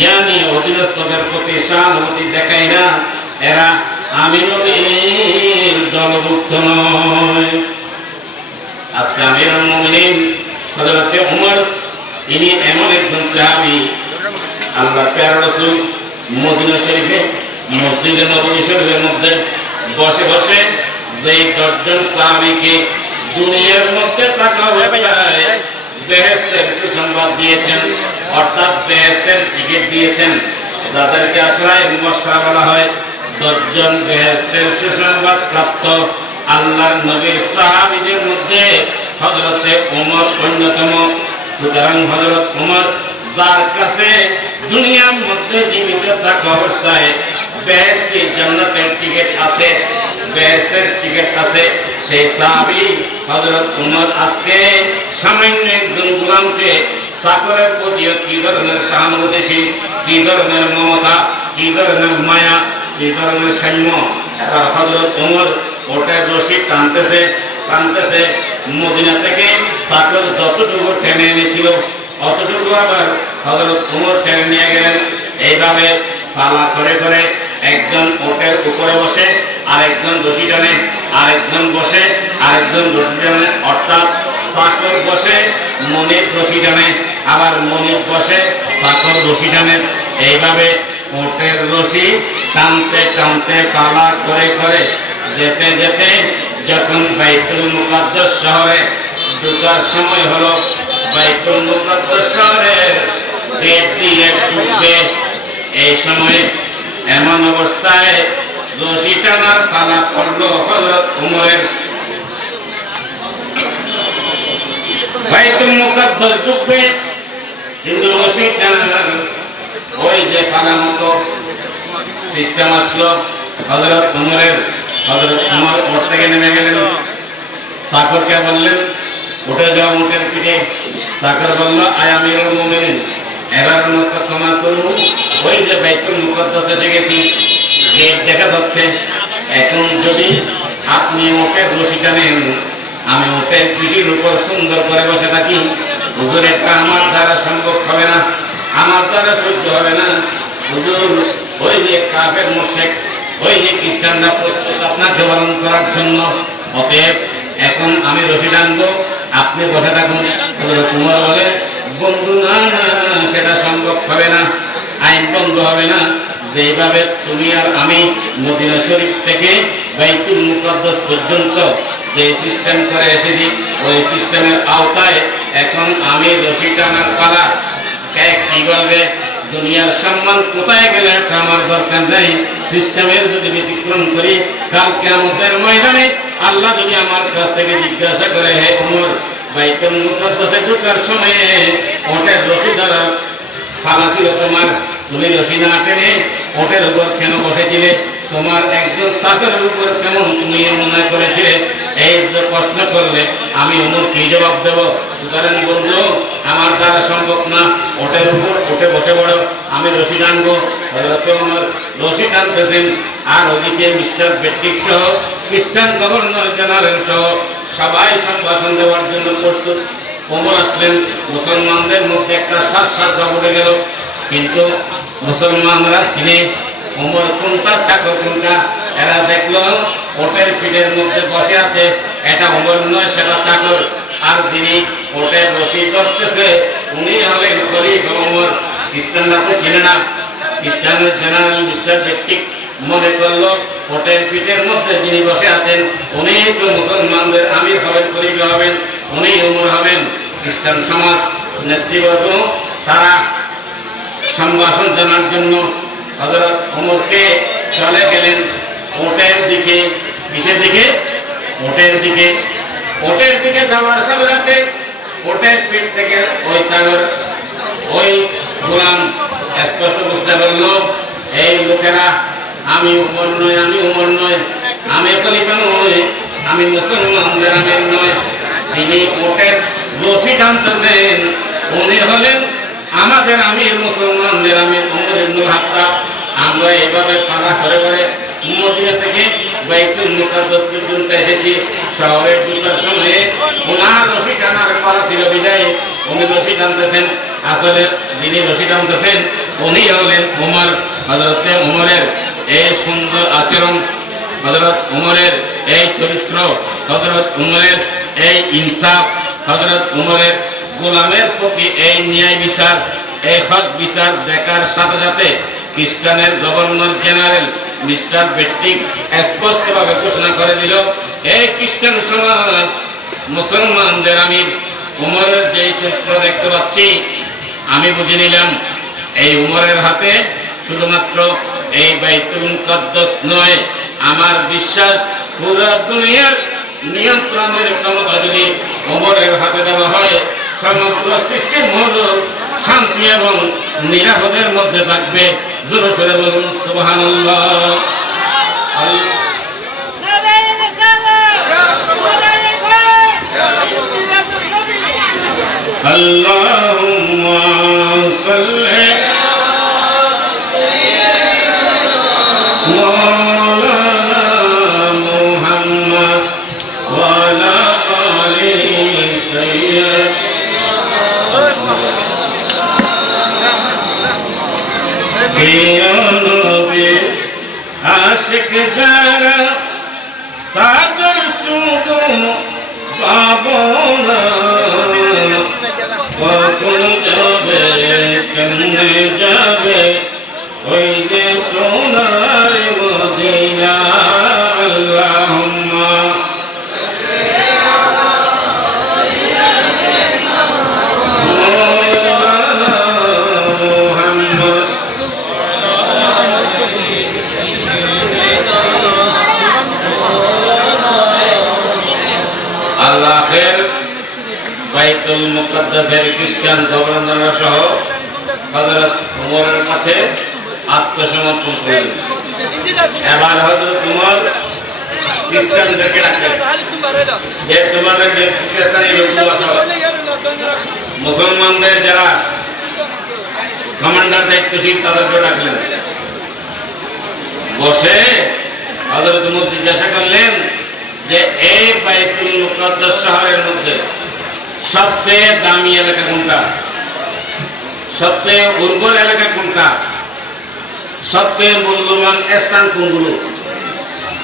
ইয়ানি অধীনস্থদের প্রতি সহানুভূতি দেখায় না, এরা আমি নবীর দলভুক্ত নয়। আজকে আমিরুল মুমিনিন হযরতে উমর, ইনি এমন একজন সাহাবী, আল্লাহর প্যারা রাসূল মদিনা শরীফে মসজিদে নববী শরীফের মধ্যে বসে বসে যেই 10 জন সাহাবীকে দুনিয়ার মধ্যে থাকা অবস্থায় বেহেশতের সুসংবাদ দিয়েছেন, অর্থাৎ বেহেশতের টিকিট দিয়েছেন, যাদেরকে আসলে মুবাশশারা বলা হয়। 10 জন বেহেশতের সুসংবাদ প্রাপ্ত আল্লাহর নবীর সাহাবীদের মধ্যে হযরতে ওমর অন্যতম। সুতরাং হযরত ওমর, যার কাছে দুনিয়ার মধ্যে জীবিত থাকা অবস্থায় বেহেশতের জান্নাতের টিকিট আছে, বেহেশতের টিকিট আছে, সেই সাহাবী হযরত ওমর আজকে সামান্য একজন গোলামকে চাকরের প্রতিও কি ধরনের সহানুভূতিশীল, কি ধরনের মমতা, কি ধরনের মায়া, কি ধরনের সৈন্য। আর হযরত ওমর ওটের রশি টানতেছে টানতেছে, মদিনা থেকে চাকর যতটুকু টেনে এনেছিল অতটুকু আবার হযরত ওমর টেনে নিয়ে গেলেন। এইভাবে পালা করে করে একজন ওটের উপরে বসে, আরেকজন রশি টানে, আরেকজন বসে আরেকজন রশি টানে, অর্থাৎ চাকর বসে মনিব রশি টানে, আবার মনিব বসে চাকর রশি টানে। এইভাবে ওটের রশি টানতে টানতে পালা করে করে যেতে যেতে যখন বাইতুল মুকাদ্দাস শহরে ঢোকার সময় হলো, বাইতুল মুকাদ্দাস শহরের গেট দিয়ে ঢুকবে, এই সময় এমন অবস্থায় রশি টানার পালা পড়লো হযরত ওমরের। বাইতুল মুকাদ্দাস ঢুকবে, কিন্তু রশি টানার ওই যে পালা মতো সিস্টেম আসলো হযরত ওমরের। হযরত ওমর ওট থেকে নেমে গেলেন, চাকরকে বললেন উঠে যাও উটের পিঠে। চাকর বলল আয় আমিরুল মুমিনিন, এবার মতো ক্ষমা করুন, ওই যে বাইতুল মুকাদ্দাস এসে গেছি, গেট দেখা যাচ্ছে, এখন যদি আপনি উটের রশি টানেন, আমি উটের পিঠের উপর সুন্দর করে বসে থাকি, হুজুর এটা আমার দ্বারা সম্ভব হবে না, আমার দ্বারা সহ্য হবে না হুজুর। ওই যে কাফের মুশরিক, ওই যে খ্রিস্টানরা প্রস্তুত আপনাকে বরণ করার জন্য, অতএব এখন আমি রশি টানবো, আপনি বসে থাকুন। হযরত ওমর বলে বন্ধু না না, সেটা সম্ভব হবে না, আইন বন্ধ হবে না। যেভাবে তুমি আর আমি মদিনা শরীফ থেকে বাইতুল মুকাদ্দাস পর্যন্ত যে সিস্টেম করে এসেছি, ওই সিস্টেমের আওতায় এখন আমি রশি টানার পালা। কে কি বলবে, দুনিয়ার সম্মান কোথায় গেলে একটা আমার দরকার নেই, সিস্টেমের যদি ব্যতিক্রম করি, কাল কিয়ামতের ময়দানে আল্লাহ যদি আমার কাছ থেকে জিজ্ঞাসা করে, হে ওমর বাইতুল মুকাদ্দাসে ঢোকার সময়ে ওটের রশি দ্বারা পালা ছিল তোমার, তুমি রশি না টেনে ওটের উপর কেন বসেছিলে, তোমার একজন চাকরের উপর কেমন তুমি অন্যায় করেছিলে, এই যে প্রশ্ন করলে আমি ওমর কি জবাব দেব? সুতরাং বন্ধু, আমার দ্বারা সম্ভব না, ওটের উপর উঠে বসে পড়ো, আমি রশি টানবো। হযরত ওমর রশি টানতেছেন, আর ওদিকে মিস্টার বেট্রিক সহ খ্রিস্টান গভর্নর জেনারেল সহ সবাই সম্ভাষণ দেওয়ার জন্য প্রস্তুত। ওমর আসলেন, মুসলমানদের মধ্যে একটা শ্বাস উঠে গেল, কিন্তু মুসলমানরা চিনে ওমর কোনটা চাকর কোনটা। এরা দেখলো ওটের পিঠের মধ্যে বসে আছে, এটা ওমর নয়, সেটা চাকর, আর যিনি ওটের রশি ধরতেছে উনি হলেন খলিফা ওমর। খ্রিস্টানরা তো চিনে না, খ্রিস্টানের জেনারেল মিস্টার বেট্রিক মনে করলো ওটের পিঠের মধ্যে যিনি বসে আছেন উনি তো মুসলমানদের আমির হবেন, খলিফা হবেন, উনি ওমর হবেন। খ্রিস্টান সমাজ নেতৃবর্গ তারা সম্ভাষণ জানার জন্য হযরত ওমরকে চলে গেলেন ওটের দিকে। কিসের দিকে? ওটের দিকে। ওটের দিকে যাওয়ার সাথে সাথে ওটের পিঠ থেকে ওই চাকর, ওই গোলাম স্পষ্ট বুঝতে পারলো এই লোকেরা আমি ওমর নয়, আমি ওমর নয়, আমি খলিফা নয়, আমি মুসলমানদের আমির নয়। তিনি ওটের রশি টানতেছেন, উনি হলেন আমাদের আমির, মুসলমানদের আমির ওমর ইবনুল খাত্তাব। আমরা এইভাবে পালা করে করে মদিনা থেকে বাইতুল মুকাদ্দাস পর্যন্ত এসেছি। শহরে ঢোকার সময়ে ওনার রশি টানার পালা ছিল বিদায় উনি রশি টানতেছেন। আসলে যিনি রশি টানতেছেন উনি হলেন ওমর। হযরত ওমরের এই সুন্দর আচরণ, হযরত ওমরের এই চরিত্র, হযরত ওমরের এই ইনসাফ, হযরত ওমরের গোলামের প্রতি এই ন্যায় বিচার, এই হক বিচার দেখার সাথে সাথে খ্রিস্টানের গভর্নর জেনারেল মিস্টার বেট্রিক স্পষ্টভাবে ঘোষণা করে দিল, এই খ্রিস্টান সমাজ মুসলমানদের আমির ওমরের যে চরিত্র দেখতে পাচ্ছি, আমি বুঝে নিলাম এই ওমরের হাতে শুধুমাত্র এই বাইতুল মুকাদ্দাস নয়, আমার বিশ্বাস পুরো দুনিয়ার নিয়ন্ত্রণের ক্ষমতা যদি ওমরের হাতে দেওয়া হয়, সমগ্র সিস্টেম হলো শান্তি এবং নিরাপদের মধ্যে থাকবে। জোরে সোরে বলুন সুবহানাল্লাহ। আল্লাহুম্মা সাল্লি মাওলানা মুহাম্মদ ওয়া আলা আলি সাইয়্যিদিনা প্রিয় নবী আশিক যারা তাদের শুধু পাবনা কখন যাবে কেমনে যাবে ওই যে সোনার মদিনা আল্লাহুম্মা মুহাম্মদ আল্লাহের বাইতুল মুকাদ্দাসের খ্রিস্টান গভর্নররা সহ হযরত ওমরের কাছে আত্মসমর্পণ করলেন। এবার হযরত ওমর খ্রিস্টানদেরকে ডাকলেন যে তোমাদের নেতৃত্বস্থানীয় লোকসভা সহ মুসলমানদের যারা কমান্ডার দায়িত্বশীল তাদেরকে ডাকলেন। বসে হযরত ওমর জিজ্ঞাসা করলেন যে এই বাইতুল মুকাদ্দাস শহরের মধ্যে সবচেয়ে দামি এলাকা কোনটা, সবচেয়ে উর্বর এলাকা কোনটা, সবচেয়ে মূল্যবান স্থান কোনগুলো?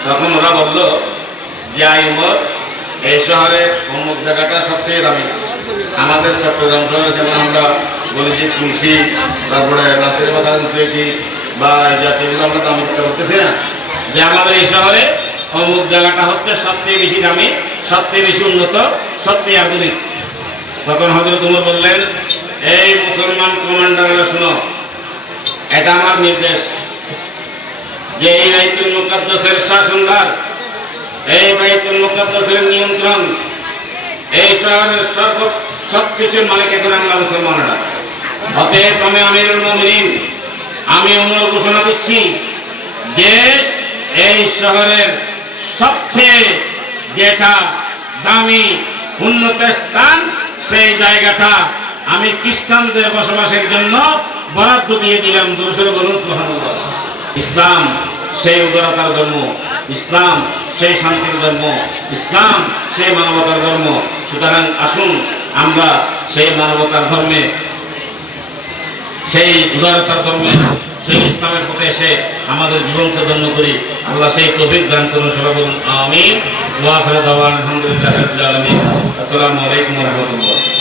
তখন ওরা বলল যে আই ওমর, এই শহরের অমুক জায়গাটা সবচেয়ে দামি। আমাদের চট্টগ্রাম শহরে যেমন আমরা বলি যে তুলসী, তারপরে নাসির বাগান বা এই জাতীয়গুলো আমরা দামি করতেছি না, যে আমাদের এই শহরে অমুক জায়গাটা হচ্ছে সবচেয়ে বেশি দামি, সবচেয়ে বেশি উন্নত, সবচেয়ে আধুনিক। তখন হযরত ওমর বললেন, এই মুসলমান কমান্ডাররা শুনো, এটা আমার নির্দেশ যে এই বাইতুল মুকাদ্দাসের শাসনভার, এই বাইতুল মুকাদ্দাসের নিয়ন্ত্রণ, এই শহরের সবকিছুর মালিক এখন আমরা মুসলমানরা। অতএব আমি আমিরুল মুমিনিন, আমি ওমর ঘোষণা দিচ্ছি যে এই শহরের সবচেয়ে যেটা দামি উন্নত স্থান, সেই জায়গাটা আমি খ্রিস্টানদের বসবাসের জন্য বরাদ্দ দিয়ে দিলাম। দুরূদ বলুন সুবহানাল্লাহ। ইসলাম সেই উদারতার ধর্ম, ইসলাম সেই শান্তির ধর্ম, ইসলাম সেই মানবতার ধর্ম। সুতরাং আসুন আমরা সেই মানবতার ধর্মে, সেই উদারতার ধর্মে, সেই ইসলামের পথে এসে আমাদের জীবনকে ধন্য করি। আল্লাহ সেই তৌফিক দান করুন। সবাই বলুন আমিন। ওয়া আখিরু দাওয়ানা আলহামদুলিল্লাহি রাব্বিল আলামিন। আসসালামু আলাইকুম ওয়া রাহমাতুল্লাহ।